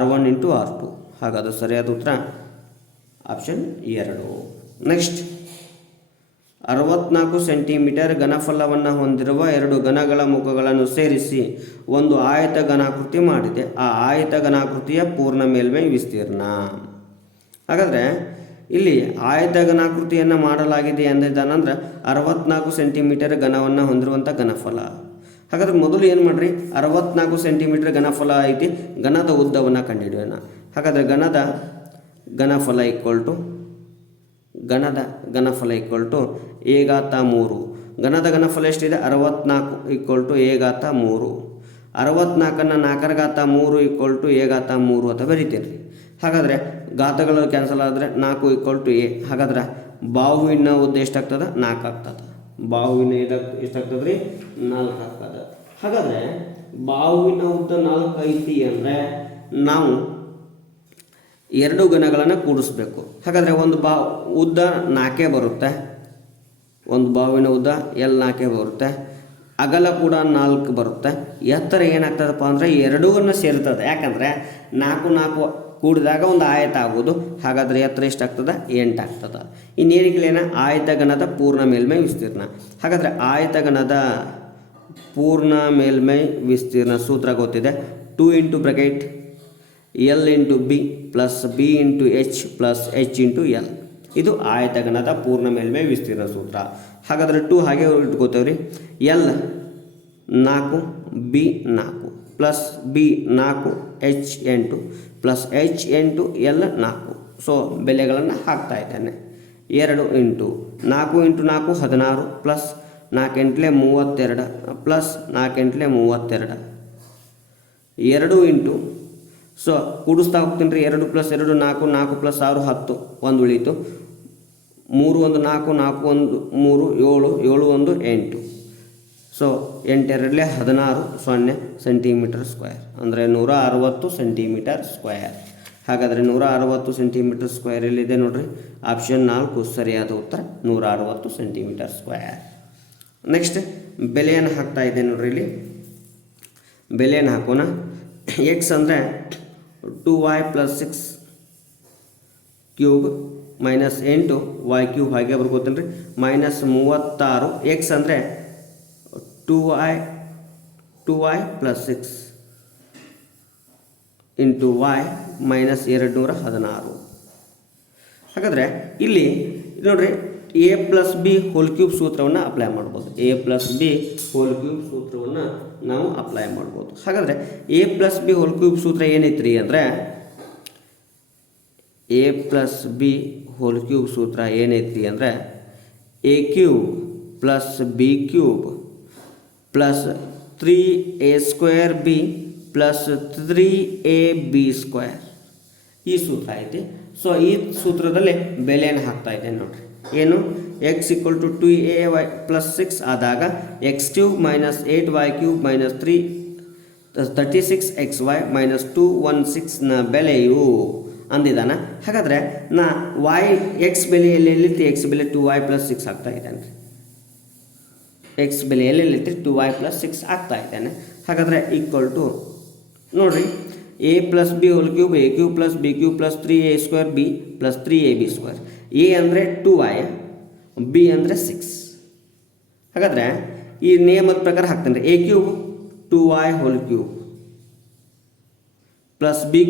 r1 × r2. ಹಾಗಾದರೆ ಸರಿಯಾದ ಉತ್ತರ ಆಪ್ಷನ್ 2. ನೆಕ್ಸ್ಟ್ 64 ಸೆಂಟಿಮೀಟರ್ ಘನಫಲವನ್ನು ಹೊಂದಿರುವ 2 ಘನಗಳ ಮುಖಗಳನ್ನು ಸೇರಿಸಿ ಒಂದು ಆಯತ ಘನಾಕೃತಿ ಮಾಡಿದೆ. ಆ ಆಯತ ಘನಾಕೃತಿಯ ಪೂರ್ಣ ಮೇಲ್ಮೈ ವಿಸ್ತೀರ್ಣ. ಹಾಗಾದರೆ ಇಲ್ಲಿ ಆಯತ ಘನಾಕೃತಿಯನ್ನು ಮಾಡಲಾಗಿದೆ ಎಂದಿದ್ದಾನಂದ್ರೆ 64 ಸೆಂಟಿಮೀಟರ್ ಘನವನ್ನು ಹೊಂದಿರುವಂಥ ಘನಫಲ. ಹಾಗಾದ್ರೆ ಮೊದಲು ಏನು ಮಾಡಿರಿ? 64 ಸೆಂಟಿಮೀಟರ್ ಘನಫಲ ಐತಿ, ಘನದ ಉದ್ದವನ್ನು ಕಂಡುಹಿಡಿಯೋಣ. ಹಾಗಾದರೆ ಘನದ ಘನಫಲ a⁻3. ಘನದ ಘನಫಲ ಎಷ್ಟಿದೆ? 64 = a⁻3. 64ನ್ನು 4 ಘಾತ 3 = a ಘಾತ 3 ಅಂತ ಬರಿತೀನಿ ರೀ. ಹಾಗಾದರೆ ಘಾತಗಳು ಕ್ಯಾನ್ಸಲ್ ಆದರೆ 4 = a. ಹಾಗಾದ್ರೆ ಬಾಹುವಿನ ಉದ್ದ ಎಷ್ಟಾಗ್ತದೆ? 4 ಆಗ್ತದೆ. ಬಾಹುವಿನ ಎಷ್ಟಾಗ್ತದೆ ರೀ? 4 ಆಗ್ತದೆ. ಹಾಗಾದರೆ ಬಾಹುವಿನ ಉದ್ದ 4 ಐತಿ ಅಂದರೆ ನಾವು ಎರಡು ಘನಗಳನ್ನು ಕೂಡಿಸ್ಬೇಕು. ಹಾಗಾದರೆ ಒಂದು ಉದ್ದ 4 ಬರುತ್ತೆ, ಒಂದು ಬಾಹುವಿನ ಉದ್ದ L 4 ಬರುತ್ತೆ, ಅಗಲ ಕೂಡ 4 ಬರುತ್ತೆ. ಎತ್ತರ ಏನಾಗ್ತದಪ್ಪ ಅಂದರೆ ಎರಡೂವನ್ನು ಸೇರ್ತದೆ. ಯಾಕಂದರೆ 4 4 ಕೂಡಿದಾಗ ಒಂದು ಆಯತ ಆಗೋದು. ಹಾಗಾದರೆ ಎತ್ತರ ಎಷ್ಟಾಗ್ತದೆ? 8 ಆಗ್ತದೆ. ಇನ್ನೇನಿಗಳೇನ ಆಯತಘನದ ಪೂರ್ಣ ಮೇಲ್ಮೈ ವಿಸ್ತೀರ್ಣ. ಹಾಗಾದರೆ ಆಯತಘನದ ಪೂರ್ಣ ಮೇಲ್ಮೈ ವಿಸ್ತೀರ್ಣ ಸೂತ್ರ ಗೊತ್ತಿದೆ. 2 × bracket L × B + B × H + H × L. ಇದು ಆಯತಘನದ ಪೂರ್ಣ ಮೇಲ್ಮೈ ವಿಸ್ತೀರ್ಣ ಸೂತ್ರ. ಹಾಗಾದರೆ 2 ಹಾಗೆ ಇಟ್ಕೋತೇವೆ ರೀ. L 4 B 4 + B 4 H 8 + H 8 L 4. So ಬೆಲೆಗಳನ್ನು ಹಾಕ್ತಾ ಇದ್ದೇನೆ. 2 × 4 × 4 16 + 4 × 32 + 4 × 32 2 ಇಂಟು ಸೊ ಕೂಡಿಸ್ತಾ ಹೋಗ್ತೀನಿ ರೀ. 2 + 2 4 4 + 6 10 1 ಉಳೀತು. 3 1 4 4 1 3 7 7 1 8. ಸೊ 8 2 16 0 ಸೆಂಟಿಮೀಟರ್ ಸ್ಕ್ವೇರ್ ಅಂದರೆ 160 ಸೆಂಟಿಮೀಟರ್ ಸ್ಕ್ವೇರ್. ಹಾಗಾದರೆ 160 ಸೆಂಟಿಮೀಟರ್ ಸ್ಕ್ವೇರ್ ಎಲ್ಲಿದೆ ನೋಡಿರಿ? ಆಪ್ಷನ್ 4 ಸರಿಯಾದ ಉತ್ತರ 160 ಸೆಂಟಿಮೀಟರ್ ಸ್ಕ್ವೇರ್. ನೆಕ್ಸ್ಟ್ ಬೆಲೆಯನ್ನು ಹಾಕ್ತಾ ಇದೆ ನೋಡ್ರಿ. ಇಲ್ಲಿ ಬೆಲೆಯನ್ನು ಹಾಕೋಣ. ಎಕ್ಸ್ ಅಂದರೆ 2y + 6 cube minus 8 y cube ಹಾಗೆ ಬರ್ಕೋತೀನಿ ರೀ. -36. ಎಕ್ಸ್ ಅಂದರೆ 2y + 6 ಇಂಟು y -216. ಹಾಗಾದರೆ ಇಲ್ಲಿ ನೋಡ್ರಿ a + b ಹೋಲ್ ಕ್ಯೂಬ್ ಸೂತ್ರವನ್ನು ಅಪ್ಲೈ ಮಾಡ್ಬೋದು. a + b ಹೋಲ್ ಕ್ಯೂಬ್ ಸೂತ್ರವನ್ನು ನಾವು ಅಪ್ಲೈ ಮಾಡ್ಬೋದು. ಹಾಗಾದರೆ a + b ಹೋಲ್ ಕ್ಯೂಬ್ ಸೂತ್ರ ಏನೈತ್ರಿ ಅಂದರೆ a + b ಹೋಲ್ ಕ್ಯೂಬ್ ಸೂತ್ರ ಏನೈತಿ ಅಂದರೆ a³ + b³ + 3a² b + 3ab². ಈ ಸೂತ್ರ ಐತಿ. ಸೊ ಈ ಸೂತ್ರದಲ್ಲಿ ಬೆಲೆಯನ್ನು ಹಾಕ್ತಾ ಇದ್ದೇನೆ ನೋಡಿರಿ. ಏನು? x = 2ay + 6 ಆದಾಗ x³ - 8y³ - 36xy - 216 ನ ಬೆಲೆಯು ಅಂದಿದ್ದಾನೆ. ಹಾಗಾದರೆ ನಾ ಎಕ್ಸ್ ಬೆಲೆ ಎಲ್ಲೆಲ್ಲಿತ್ತು? ಎಕ್ಸ್ ಬೆಲೆ 2y + 6 ಆಗ್ತಾ ಇದ್ದಾನೆ. ಎಕ್ಸ್ ಬೆಲೆ ಎಲ್ಲೆಲ್ಲಿತ್ತು? 2y + 6 ಆಗ್ತಾ ಇದ್ದಾನೆ. ಹಾಗಾದರೆ = ನೋಡಿರಿ a + b whole cube a³ + b³ + 3a² b + 3ab². a ಅಂದರೆ 2y, b ಅಂದರೆ 6. ಹಾಗಾದರೆ ಈ ನಿಯಮದ ಪ್ರಕಾರ ಹಾಕ್ತೇನೆ ರೀ. a³ 2y whole cube + b³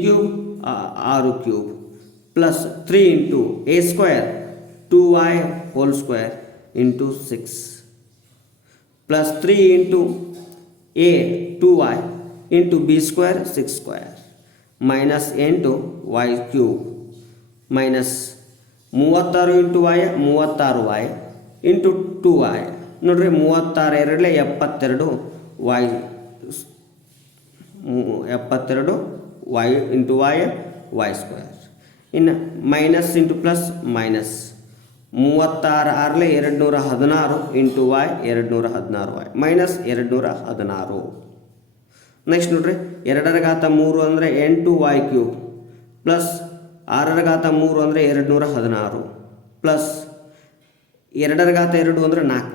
6³ + 3 × a² 2y whole square into 6 + 3 × a 2y into b² 6² -8y³ minus 36 × y 36y into 2y. ನೋಡ್ರಿ 36 2 72 y 72 y into y y². ಇನ್ನು minus into plus minus 36 6 216 into y 216y -216. Next ನೋಡ್ರಿ 2^3 ಅಂದರೆ 8y³ plus 6^3 ಅಂದರೆ 216 plus 2^2 ಅಂದರೆ 4.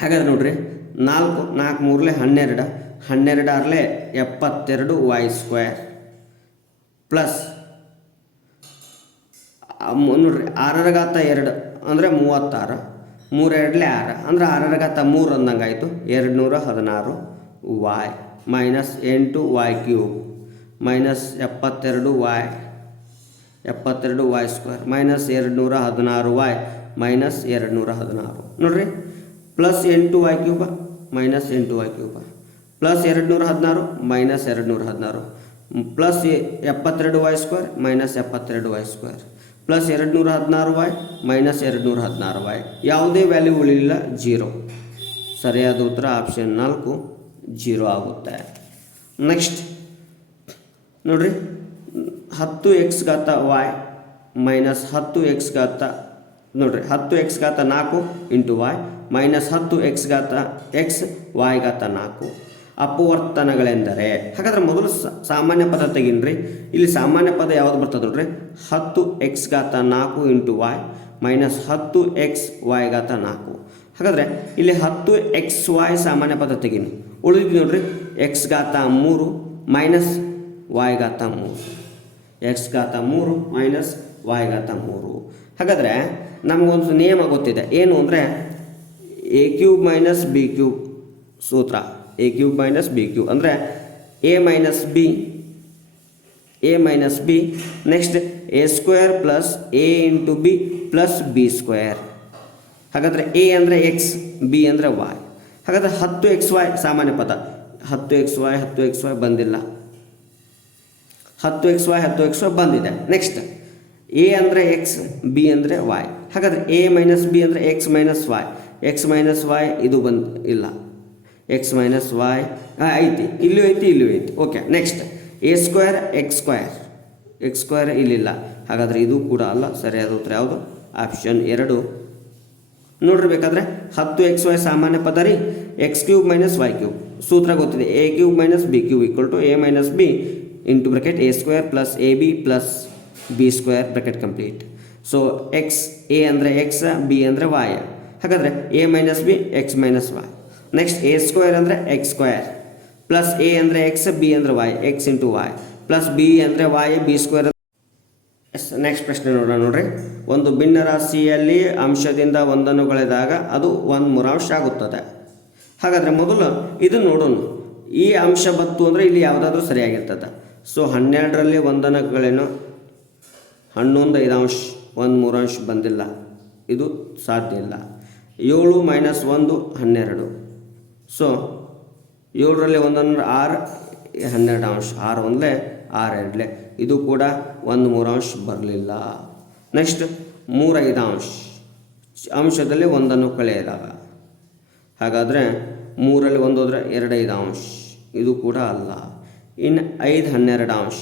ಹಾಗಾದ್ರೆ ನೋಡ್ರಿ 4 4 3 12 12 6 72y² plus ನೋಡ್ರಿ 6^2 ಅಂದರೆ 36 3 2 6 ಅಂದರೆ 6^3 ಅಂದಂಗಾಯಿತು 216y -8y³ -72y 72y² -216y -216 ನೋಡ್ರಿ plus 8y³ -8y³ plus 216 -216 plus 72y² -72y² plus 216y -216y ಯಾವುದೇ ವ್ಯಾಲ್ಯೂ ಉಳಿಲಿಲ್ಲ 0. ಸರಿಯಾದ ಉತ್ತರ ಆಪ್ಷನ್ 4 0 ಆಗುತ್ತೆ. ನೆಕ್ಸ್ಟ್ ನೋಡ್ರಿ 10x ಘಾತ y ಮೈನಸ್ 10x ಘಾತ ನೋಡ್ರಿ 10x ಘಾತ 4 ಇಂಟು y ಮೈನಸ್ 10x ಘಾತ x y ಘಾತ 4 ಅಪವರ್ತನಗಳೆಂದರೆ. ಹಾಗಾದ್ರೆ ಮೊದಲು ಸಾಮಾನ್ಯ ಪದ ತೆಗೀನ್ರಿ. ಇಲ್ಲಿ ಸಾಮಾನ್ಯ ಪದ ಯಾವ್ದು ಬರ್ತದೆ ನೋಡ್ರಿ 10x ಘಾತ 4 into y minus 10x y ಘಾತ 4. ಹಾಗಾದರೆ ಇಲ್ಲಿ 10xy ಸಾಮಾನ್ಯ ಪದ ತೆಗೀನಿ. ಉಳಿದಿದ್ದು ನೋಡ್ರಿ x ಘಾತ 3 ಮೈನಸ್ y ಘಾತ 3, x ಘಾತ 3 ಮೈನಸ್ y ಘಾತ 3. ಹಾಗಾದರೆ ನಮಗೊಂದು ನಿಯಮ ಗೊತ್ತಿದೆ, ಏನು ಅಂದರೆ a cube minus b cube ಸೂತ್ರ. a cube minus b cube ಅಂದರೆ a minus B next a square plus a into B plus b square. ಹಾಗಾದರೆ a ಅಂದರೆ ಎಕ್ಸ್, ಬಿ ಅಂದರೆ y. ಹಾಗಾದರೆ 10xy ಸಾಮಾನ್ಯ ಪದ 10xy ಬಂದಿಲ್ಲ, 10xy ಬಂದಿದೆ. ನೆಕ್ಸ್ಟ್ a ಅಂದರೆ ಎಕ್ಸ್, ಬಿ ಅಂದರೆ y. ಹಾಗಾದರೆ a ಮೈನಸ್ ಬಿ ಅಂದರೆ ಎಕ್ಸ್ ಮೈನಸ್ ವೈ, ಇದು ಇಲ್ಲ, ಎಕ್ಸ್ ಮೈನಸ್ ವೈ ಐತಿ, ಇಲ್ಲೂ ಐತಿ. Okay. Next a square X square ಇಲ್ಲಿಲ್ಲ, ಹಾಗಾದರೆ ಇದು ಕೂಡ ಅಲ್ಲ. ಸರಿಯಾದ ಉತ್ತರ ಯಾವುದು? ಆಪ್ಷನ್ 2. ನೋಡ್ರಿ ಬೇಕಾದ್ರೆ 10xy ಸಾಮಾನ್ಯ ಪದ ರೀ, x cube minus y cube ಸೂತ್ರ ಗೊತ್ತಿದೆ. a cube minus b cube equal to a minus b into bracket a square plus a b plus b square bracket complete. So x, a ಅಂದರೆ x, b ಅಂದರೆ y. ಹಾಗಾದರೆ a minus b x minus y. Next a square ಅಂದರೆ x square plus a ಅಂದರೆ x, b ಅಂದರೆ y, x into y plus b ಅಂದರೆ y, b square. Next ಪ್ರಶ್ನೆ ನೋಡ್ರಿ. ಒಂದು ಭಿನ್ನ ರಾಶಿಯಲ್ಲಿ ಅಂಶದಿಂದ ಒಂದನ್ನು ಕಳೆದಾಗ ಅದು 1/3 ಆಗುತ್ತದೆ. ಹಾಗಾದರೆ ಮೊದಲು ಇದನ್ನು ನೋಡೋಣ. ಈ ಅಂಶ ಬತ್ತು ಅಂದರೆ ಇಲ್ಲಿ ಯಾವುದಾದ್ರೂ ಸರಿಯಾಗಿರ್ತದೆ. ಸೊ 12ರಲ್ಲಿ 1 ಕಳೆನೋ 11 5 1/3 ಬಂದಿಲ್ಲ, ಇದು ಸಾಧ್ಯ ಇಲ್ಲ. 7 ಮೈನಸ್ 1 12. ಸೊ 7ರಲ್ಲಿ 1 6, 12 6 1 6 2 ಇದು ಕೂಡ 1/3 ಬರಲಿಲ್ಲ. ನೆಕ್ಸ್ಟ್ 3 5 ಅಂಶದಲ್ಲಿ 1 ಕಳೆಯಿದಾಗ, ಹಾಗಾದರೆ 3ರಲ್ಲಿ 1 ಹೋದರೆ 2 5 ಇದು ಕೂಡ ಅಲ್ಲ. ಇನ್ನು 5 12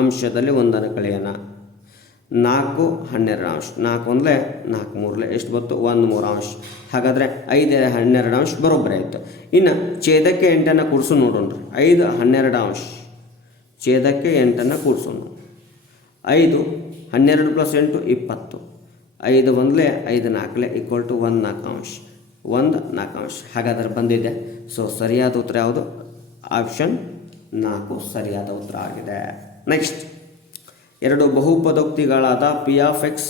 ಅಂಶದಲ್ಲಿ 1 ಕಳೆಯೋಣ. 4 12 4 1 4 3 ಎಷ್ಟು ಬಂತು? 1/3. ಹಾಗಾದರೆ 5 12 ಬರೋಬ್ಬರಿ ಆಯಿತು. ಇನ್ನು ಛೇದಕ್ಕೆ 8 ಕೂಡಿಸು ನೋಡೋಣ. 5 12 ಛೇದಕ್ಕೆ 8 ಕೂಡಿಸೋಣ. 5 12 ಪ್ಲಸ್ 8 20. 5 1 5 4 ಈಕ್ವಲ್ ಟು 1 4 ಹಾಗಾದರೆ ಬಂದಿದೆ. ಸೊ ಸರಿಯಾದ ಉತ್ತರ ಯಾವುದು? ಆಪ್ಷನ್ 4 ಸರಿಯಾದ ಉತ್ತರ ಆಗಿದೆ. ನೆಕ್ಸ್ಟ್ 2 ಬಹುಪದೋಕ್ತಿಗಳಾದ P of X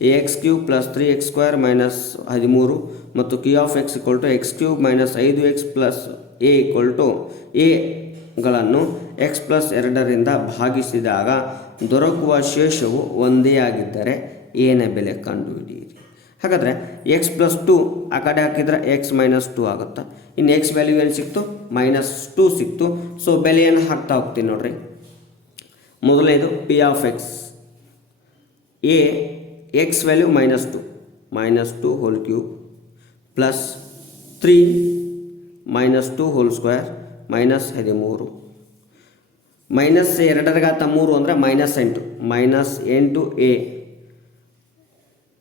ax³ plus 3x² minus 13 ಮತ್ತು q of X equal to x³ minus 5x plus a equal to ಎಗಳನ್ನು x ಪ್ಲಸ್ 2ರಿಂದ ಭಾಗಿಸಿದಾಗ ದೊರಕುವ ಶೇಷವು ಒಂದೇ ಆಗಿದ್ದರೆ ಏನ ಬೆಲೆ ಕಂಡುಹಿಡಿಯಿರಿ. ಹಾಗಾದರೆ x ಪ್ಲಸ್ 2 ಆ ಕಡೆ ಹಾಕಿದರೆ x ಮೈನಸ್ 2 ಆಗುತ್ತೆ. ಇನ್ನು x ವ್ಯಾಲ್ಯೂ ಏನು ಸಿಕ್ತು? ಮೈನಸ್ 2 ಸಿಕ್ತು. ಸೊ ಬೆಲೆಯನ್ನು ಹಾಕ್ತಾ ಹೋಗ್ತೀನಿ ನೋಡ್ರಿ. ಮೊದಲನೇದು P of X A X value minus 2 whole cube plus 3 minus 2 whole square minus 13 minus 2 ಅಂದರೆ ಮೈನಸ್ 8 ಎ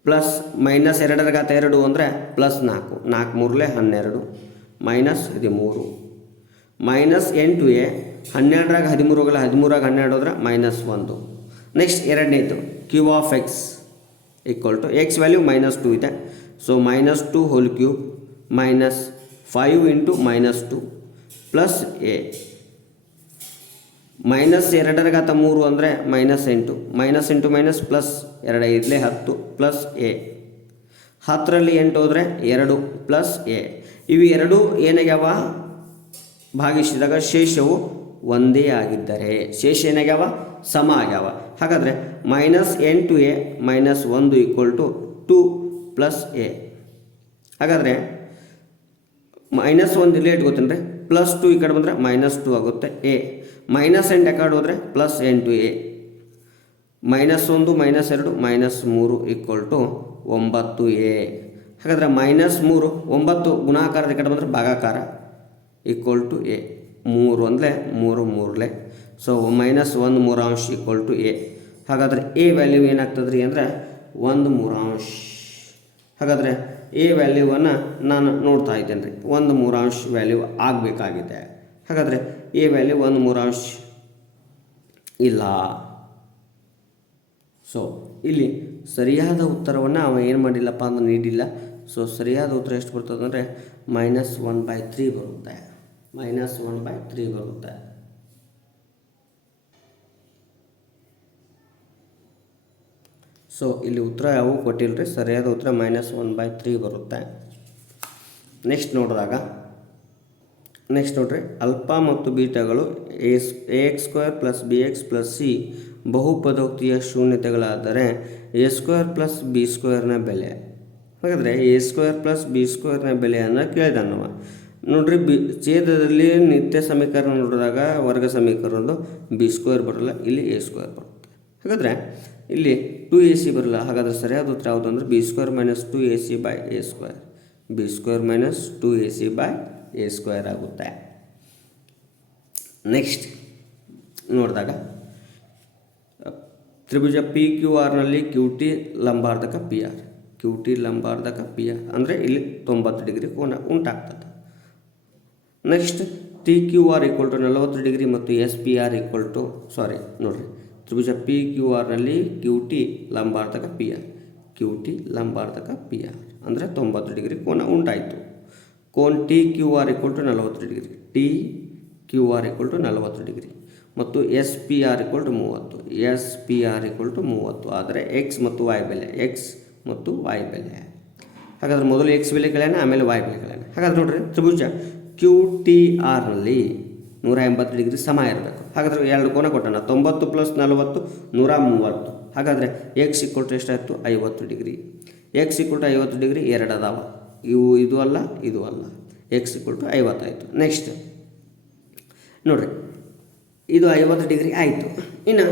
ಪ್ಲಸ್ ಮೈನಸ್ 2 ಅಂದರೆ ಪ್ಲಸ್ 4 4 3 12 ಮೈನಸ್ 13 ಮೈನಸ್ 8 ಎ 12 13 ಹೋಗಲ್ಲ 13 12 ಹೋದ್ರೆ ಮೈನಸ್ 1. ನೆಕ್ಸ್ಟ್ ಎರಡನೇದು Q of X equal to X value minus 2 ಇದೆ. So minus 2 whole cube minus 5 into minus 2 plus A minus 2 ಅಂದರೆ minus 8 minus into minus plus 2 5 10 plus A 10ರಲ್ಲಿ 8 ಹೋದರೆ 2 plus A. ಇವು ಎರಡೂ ಏನಾಗ್ಯಾವ? ಭಾಗಿಸಿದಾಗ ಶೇಷವು ಒಂದೇ ಆಗಿದ್ದರೆ ಶೇಷ ಏನಾಗ್ಯಾವ? ಸಮ ಆಗ್ಯಾವ. ಹಾಗಾದರೆ minus 8 A minus 1 equal to 2 plus A. ಹಾಗಾದರೆ ಮೈನಸ್ 1 ಇಲ್ಲೇ ಇಟ್ಕೋತೀನಿ ರೀ, ಪ್ಲಸ್ 2 ಈ ಕಡೆ ಬಂದರೆ ಮೈನಸ್ 2 ಆಗುತ್ತೆ. ಎ ಮೈನಸ್ 8 ಆ ಕಡೆ ಹೋದರೆ plus 8 A minus 1 minus 2 minus 3 equal to 9 A. ಹಾಗಾದರೆ ಮೈನಸ್ 3 9 ಗುಣಾಕಾರದ ಈ ಕಡೆ ಬಂದರೆ ಭಾಗಾಕಾರ ಈಕ್ವಲ್ ಟು ಎ. 3 ಒಂದಲೇ 3 ಮೂರಲೆ, ಸೊ -1/3 ಈಕ್ವಲ್ ಟು ಎ. ಹಾಗಾದರೆ ಎ ವ್ಯಾಲ್ಯೂ ಏನಾಗ್ತದೆ ರೀ ಅಂದರೆ 1/3. ಹಾಗಾದರೆ ಎ ವ್ಯಾಲ್ಯೂವನ್ನು ನಾನು ನೋಡ್ತಾ ಇದ್ದೇನೆ ರೀ, 1/3 ವ್ಯಾಲ್ಯೂ ಆಗಬೇಕಾಗಿದೆ. ಹಾಗಾದರೆ ಎ ವ್ಯಾಲ್ಯೂ 1/3 ಇಲ್ಲ. ಸೊ ಇಲ್ಲಿ ಸರಿಯಾದ ಉತ್ತರವನ್ನು ಅವ ಏನು ಮಾಡಿಲ್ಲಪ್ಪ ಅಂದ್ರೆ ನೀಡಿಲ್ಲ. ಸೊ ಸರಿಯಾದ ಉತ್ತರ ಎಷ್ಟು ಬರ್ತದೆ ಅಂದರೆ -1/3 ಬರುತ್ತೆ. -1/3 ಬರುತ್ತೆ. ಸೊ ಇಲ್ಲಿ ಉತ್ತರ ಯಾವ ಕೊಟ್ಟಿಲ್ಲ ರೀ, ಸರಿಯಾದ ಉತ್ತರ -1/3 ಬರುತ್ತೆ. ನೆಕ್ಸ್ಟ್ ನೋಡ್ರಿ, ಅಲ್ಫಾ ಮತ್ತು ಬೀಟಾಗಳು ax² + bx + c ಬಹುಪದೋಕ್ತಿಯ ಶೂನ್ಯತೆಗಳಾದರೆ a² + b² ಬೆಲೆ. ಹಾಗಾದರೆ a² + b² ಬೆಲೆಯನ್ನು ಕೇಳಿದಾನ ನಾವು. ನೋಡ್ರಿ, ಛೇದದಲ್ಲಿ ನಿತ್ಯ ಸಮೀಕರಣ ನೋಡಿದಾಗ ವರ್ಗ ಸಮೀಕರಣದ್ದು b² ಬರೋಲ್ಲ, ಇಲ್ಲಿ a² ಬರುತ್ತೆ. ಹಾಗಾದರೆ ಇಲ್ಲಿ 2ac ಬರಲ್ಲ. ಹಾಗಾದರೆ ಸರಿಯಾದ ಉತ್ತರ ಯಾವುದು ಅಂದರೆ b² - 2ac/a². b² - 2ac/a² ಆಗುತ್ತೆ. ನೆಕ್ಸ್ಟ್ ನೋಡಿದಾಗ ತ್ರಿಭುಜ PQRನಲ್ಲಿ QT ಲಂಬಾರ್ಧಕ PR. QT ಲಂಬಾರ್ಧಕ PR ಅಂದರೆ ಇಲ್ಲಿ 90 ಡಿಗ್ರಿ ಕೋನ ಉಂಟಾಗ್ತದೆ. ನೆಕ್ಸ್ಟ್ TQR = 40 ಡಿಗ್ರಿ ಮತ್ತು SPR ನೋಡ್ರಿ, ತ್ರಿಭುಜ PQRನಲ್ಲಿ QT ಲಂಬಾರ್ಧಕ PR. QT ಲಂಬಾರ್ಧಕ PR ಅಂದರೆ 90 ಡಿಗ್ರಿ ಕೋನ ಉಂಟಾಯಿತು. ಕೋನ TQR = 40 ಡಿಗ್ರಿ. TQR = 40 ಡಿಗ್ರಿ ಮತ್ತು SPR = 30. SPR = 30 ಆದರೆ x ಮತ್ತು y ಬೆಲೆ. ಹಾಗಾದ್ರೆ ಮೊದಲು x ಬೆಲೆ ಕಳೆಯೋಣ, ಆಮೇಲೆ y ಬೆಲೆ ಕಳೆಯೋಣ. ಹಾಗಾದ್ರೆ ನೋಡ್ರಿ, ತ್ರಿಭುಜ QTRನಲ್ಲಿ 180 ಡಿಗ್ರಿ ಸಮ ಇರಬೇಕು. ಹಾಗಾದರೆ ಎರಡು ಕೋನ ಕೊಟ್ಟಣ, 90 + 40 130. ಹಾಗಾದರೆ x = ಎಷ್ಟಾಯಿತು? 50 ಡಿಗ್ರಿ. x = 50 ಡಿಗ್ರಿ ಎರಡು ಅದಾವ, ಇದು ಅಲ್ಲ ಇದು ಅಲ್ಲ. x = 50 ಆಯಿತು. ನೆಕ್ಸ್ಟ್ ನೋಡ್ರಿ, ಇದು 50 ಡಿಗ್ರಿ ಆಯಿತು. ಇನ್ನು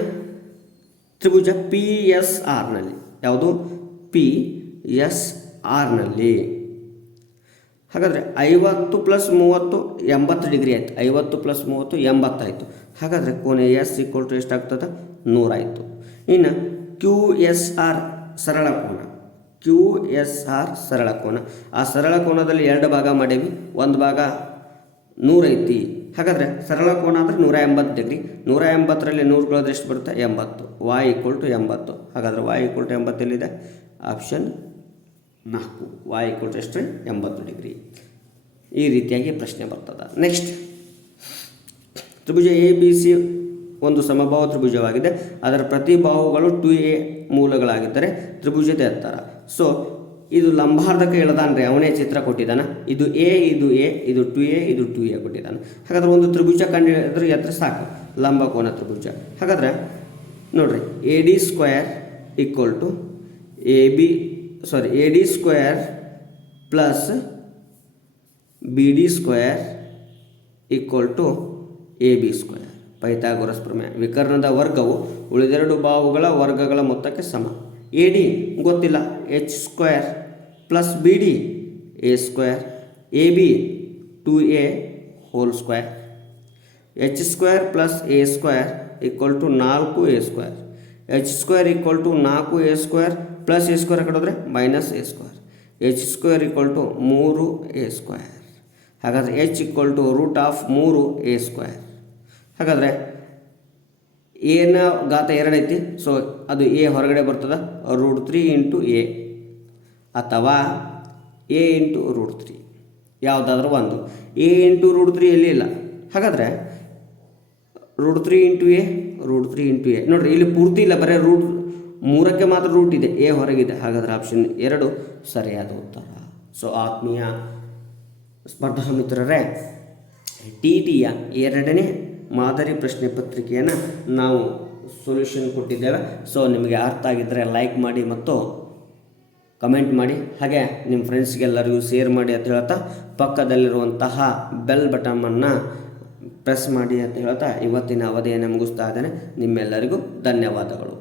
ತ್ರಿಭುಜ PSRನಲ್ಲಿ, ಯಾವುದು PSRನಲ್ಲಿ ಹಾಗಾದರೆ 50 + 30 80 ಡಿಗ್ರಿ ಆಯಿತು. 50 + 30 80 ಆಯಿತು. ಹಾಗಾದರೆ ಕೋನ S = ಎಷ್ಟಾಗ್ತದೆ? 100 ಆಯಿತು. ಇನ್ನು QSR ಸರಳ ಕೋನ. QSR ಸರಳ ಕೋನ. ಆ ಸರಳ ಕೋನದಲ್ಲಿ ಎರಡು ಭಾಗ ಮಾಡೀವಿ, ಒಂದು ಭಾಗ 100 ಐತಿ. ಹಾಗಾದರೆ ಸರಳ ಕೋನ ಅಂದರೆ 180 ಡಿಗ್ರಿ. 180ರಲ್ಲಿ 100 ಕಳೆದ್ರೆ ಎಷ್ಟು ಬರುತ್ತೆ? 80. y = 80. ಹಾಗಾದರೆ y = 80 ಎಲ್ಲಿದೆ? ಆಪ್ಷನ್ 4. y = ಎಷ್ಟು? 80 ಡಿಗ್ರಿ. ಈ ರೀತಿಯಾಗಿ ಪ್ರಶ್ನೆ ಬರ್ತದೆ. ನೆಕ್ಸ್ಟ್, ತ್ರಿಭುಜ ABC ಒಂದು ಸಮಬಾಹು ತ್ರಿಭುಜವಾಗಿದೆ. ಅದರ ಪ್ರತಿ ಬಾಹುಗಳು 2a ಮೂಲಗಳಾಗಿದ್ದರೆ ತ್ರಿಭುಜದ ಎತ್ತರ. ಸೊ ಇದು ಲಂಬಾರ್ಧಕ ಎಳೆದಾನ್ರಿ, ಅವನೇ ಚಿತ್ರ ಕೊಟ್ಟಿದ್ದಾನೆ. ಇದು a, ಇದು a, ಇದು 2a, ಇದು 2a ಕೊಟ್ಟಿದ್ದಾನೆ. ಹಾಗಾದ್ರೆ ಒಂದು ತ್ರಿಭುಜ ಕಂಡಿದ್ರೆ ಎತ್ತರ ಸಾಕು, ಲಂಬಕೋನ ತ್ರಿಭುಜ. ಹಾಗಾದ್ರೆ ನೋಡ್ರಿ, AD² + BD² = AB². ಪೈಥಾಗೊರಸ್ ಪ್ರಮೇಯ. ವಿಕರ್ಣದ ವರ್ಗವು ಉಳಿದೆರಡು ಬಾಹುಗಳ ವರ್ಗಗಳ ಮೊತ್ತಕ್ಕೆ ಸಮ. AD ಗೊತ್ತಿಲ್ಲ, h² + BD a², AB 2a² h² + a² = 4a². h² = 4a² plus a² ಕಡಿದ್ರೆ -a². h² = 3a². ಹಾಗಾದರೆ h = √3a². ಹಾಗಾದರೆ ಎನ ಘಾತ 2 ಐತಿ, ಸೊ ಅದು a ಹೊರಗಡೆ ಬರ್ತದೆ, √3 × a ಅಥವಾ a × √3 ಯಾವುದಾದ್ರೂ ಒಂದು. a × √3 ಎಲ್ಲಿ ಇಲ್ಲ. ಹಾಗಾದರೆ √3 × a, √3 × a. ನೋಡಿರಿ, ಇಲ್ಲಿ ಪೂರ್ತಿ ಇಲ್ಲ, ಬರೀ √3ಕ್ಕೆ ಮಾತ್ರ ರೂಟ್ ಇದೆ, a ಹೊರಗಿದೆ. ಹಾಗಾದರೆ ಆಪ್ಷನ್ 2 ಸರಿಯಾದ ಉತ್ತರ. ಸೊ ಆತ್ಮೀಯ ಸ್ಪರ್ಧಾ ಮಿತ್ರರೇ, TETಯ 2ನೇ ಮಾದರಿ ಪ್ರಶ್ನೆ ಪತ್ರಿಕೆಯನ್ನು ನಾವು ಸೊಲ್ಯೂಷನ್ ಕೊಟ್ಟಿದ್ದೇವೆ. ಸೊ ನಿಮಗೆ ಅರ್ಥ ಆಗಿದ್ದರೆ ಲೈಕ್ ಮಾಡಿ ಮತ್ತು ಕಮೆಂಟ್ ಮಾಡಿ, ಹಾಗೆ ನಿಮ್ಮ ಫ್ರೆಂಡ್ಸ್ಗೆಲ್ಲರಿಗೂ ಶೇರ್ ಮಾಡಿ ಅಂತ ಹೇಳ್ತಾ, ಪಕ್ಕದಲ್ಲಿರುವಂತಹ ಬೆಲ್ ಬಟನನ್ನು ಪ್ರೆಸ್ ಮಾಡಿ ಅಂತ ಹೇಳ್ತಾ ಇವತ್ತಿನ ಅವಧಿಯನ್ನು ಮುಗಿಸ್ತಾ ಇದ್ದೇನೆ. ನಿಮ್ಮೆಲ್ಲರಿಗೂ ಧನ್ಯವಾದಗಳು.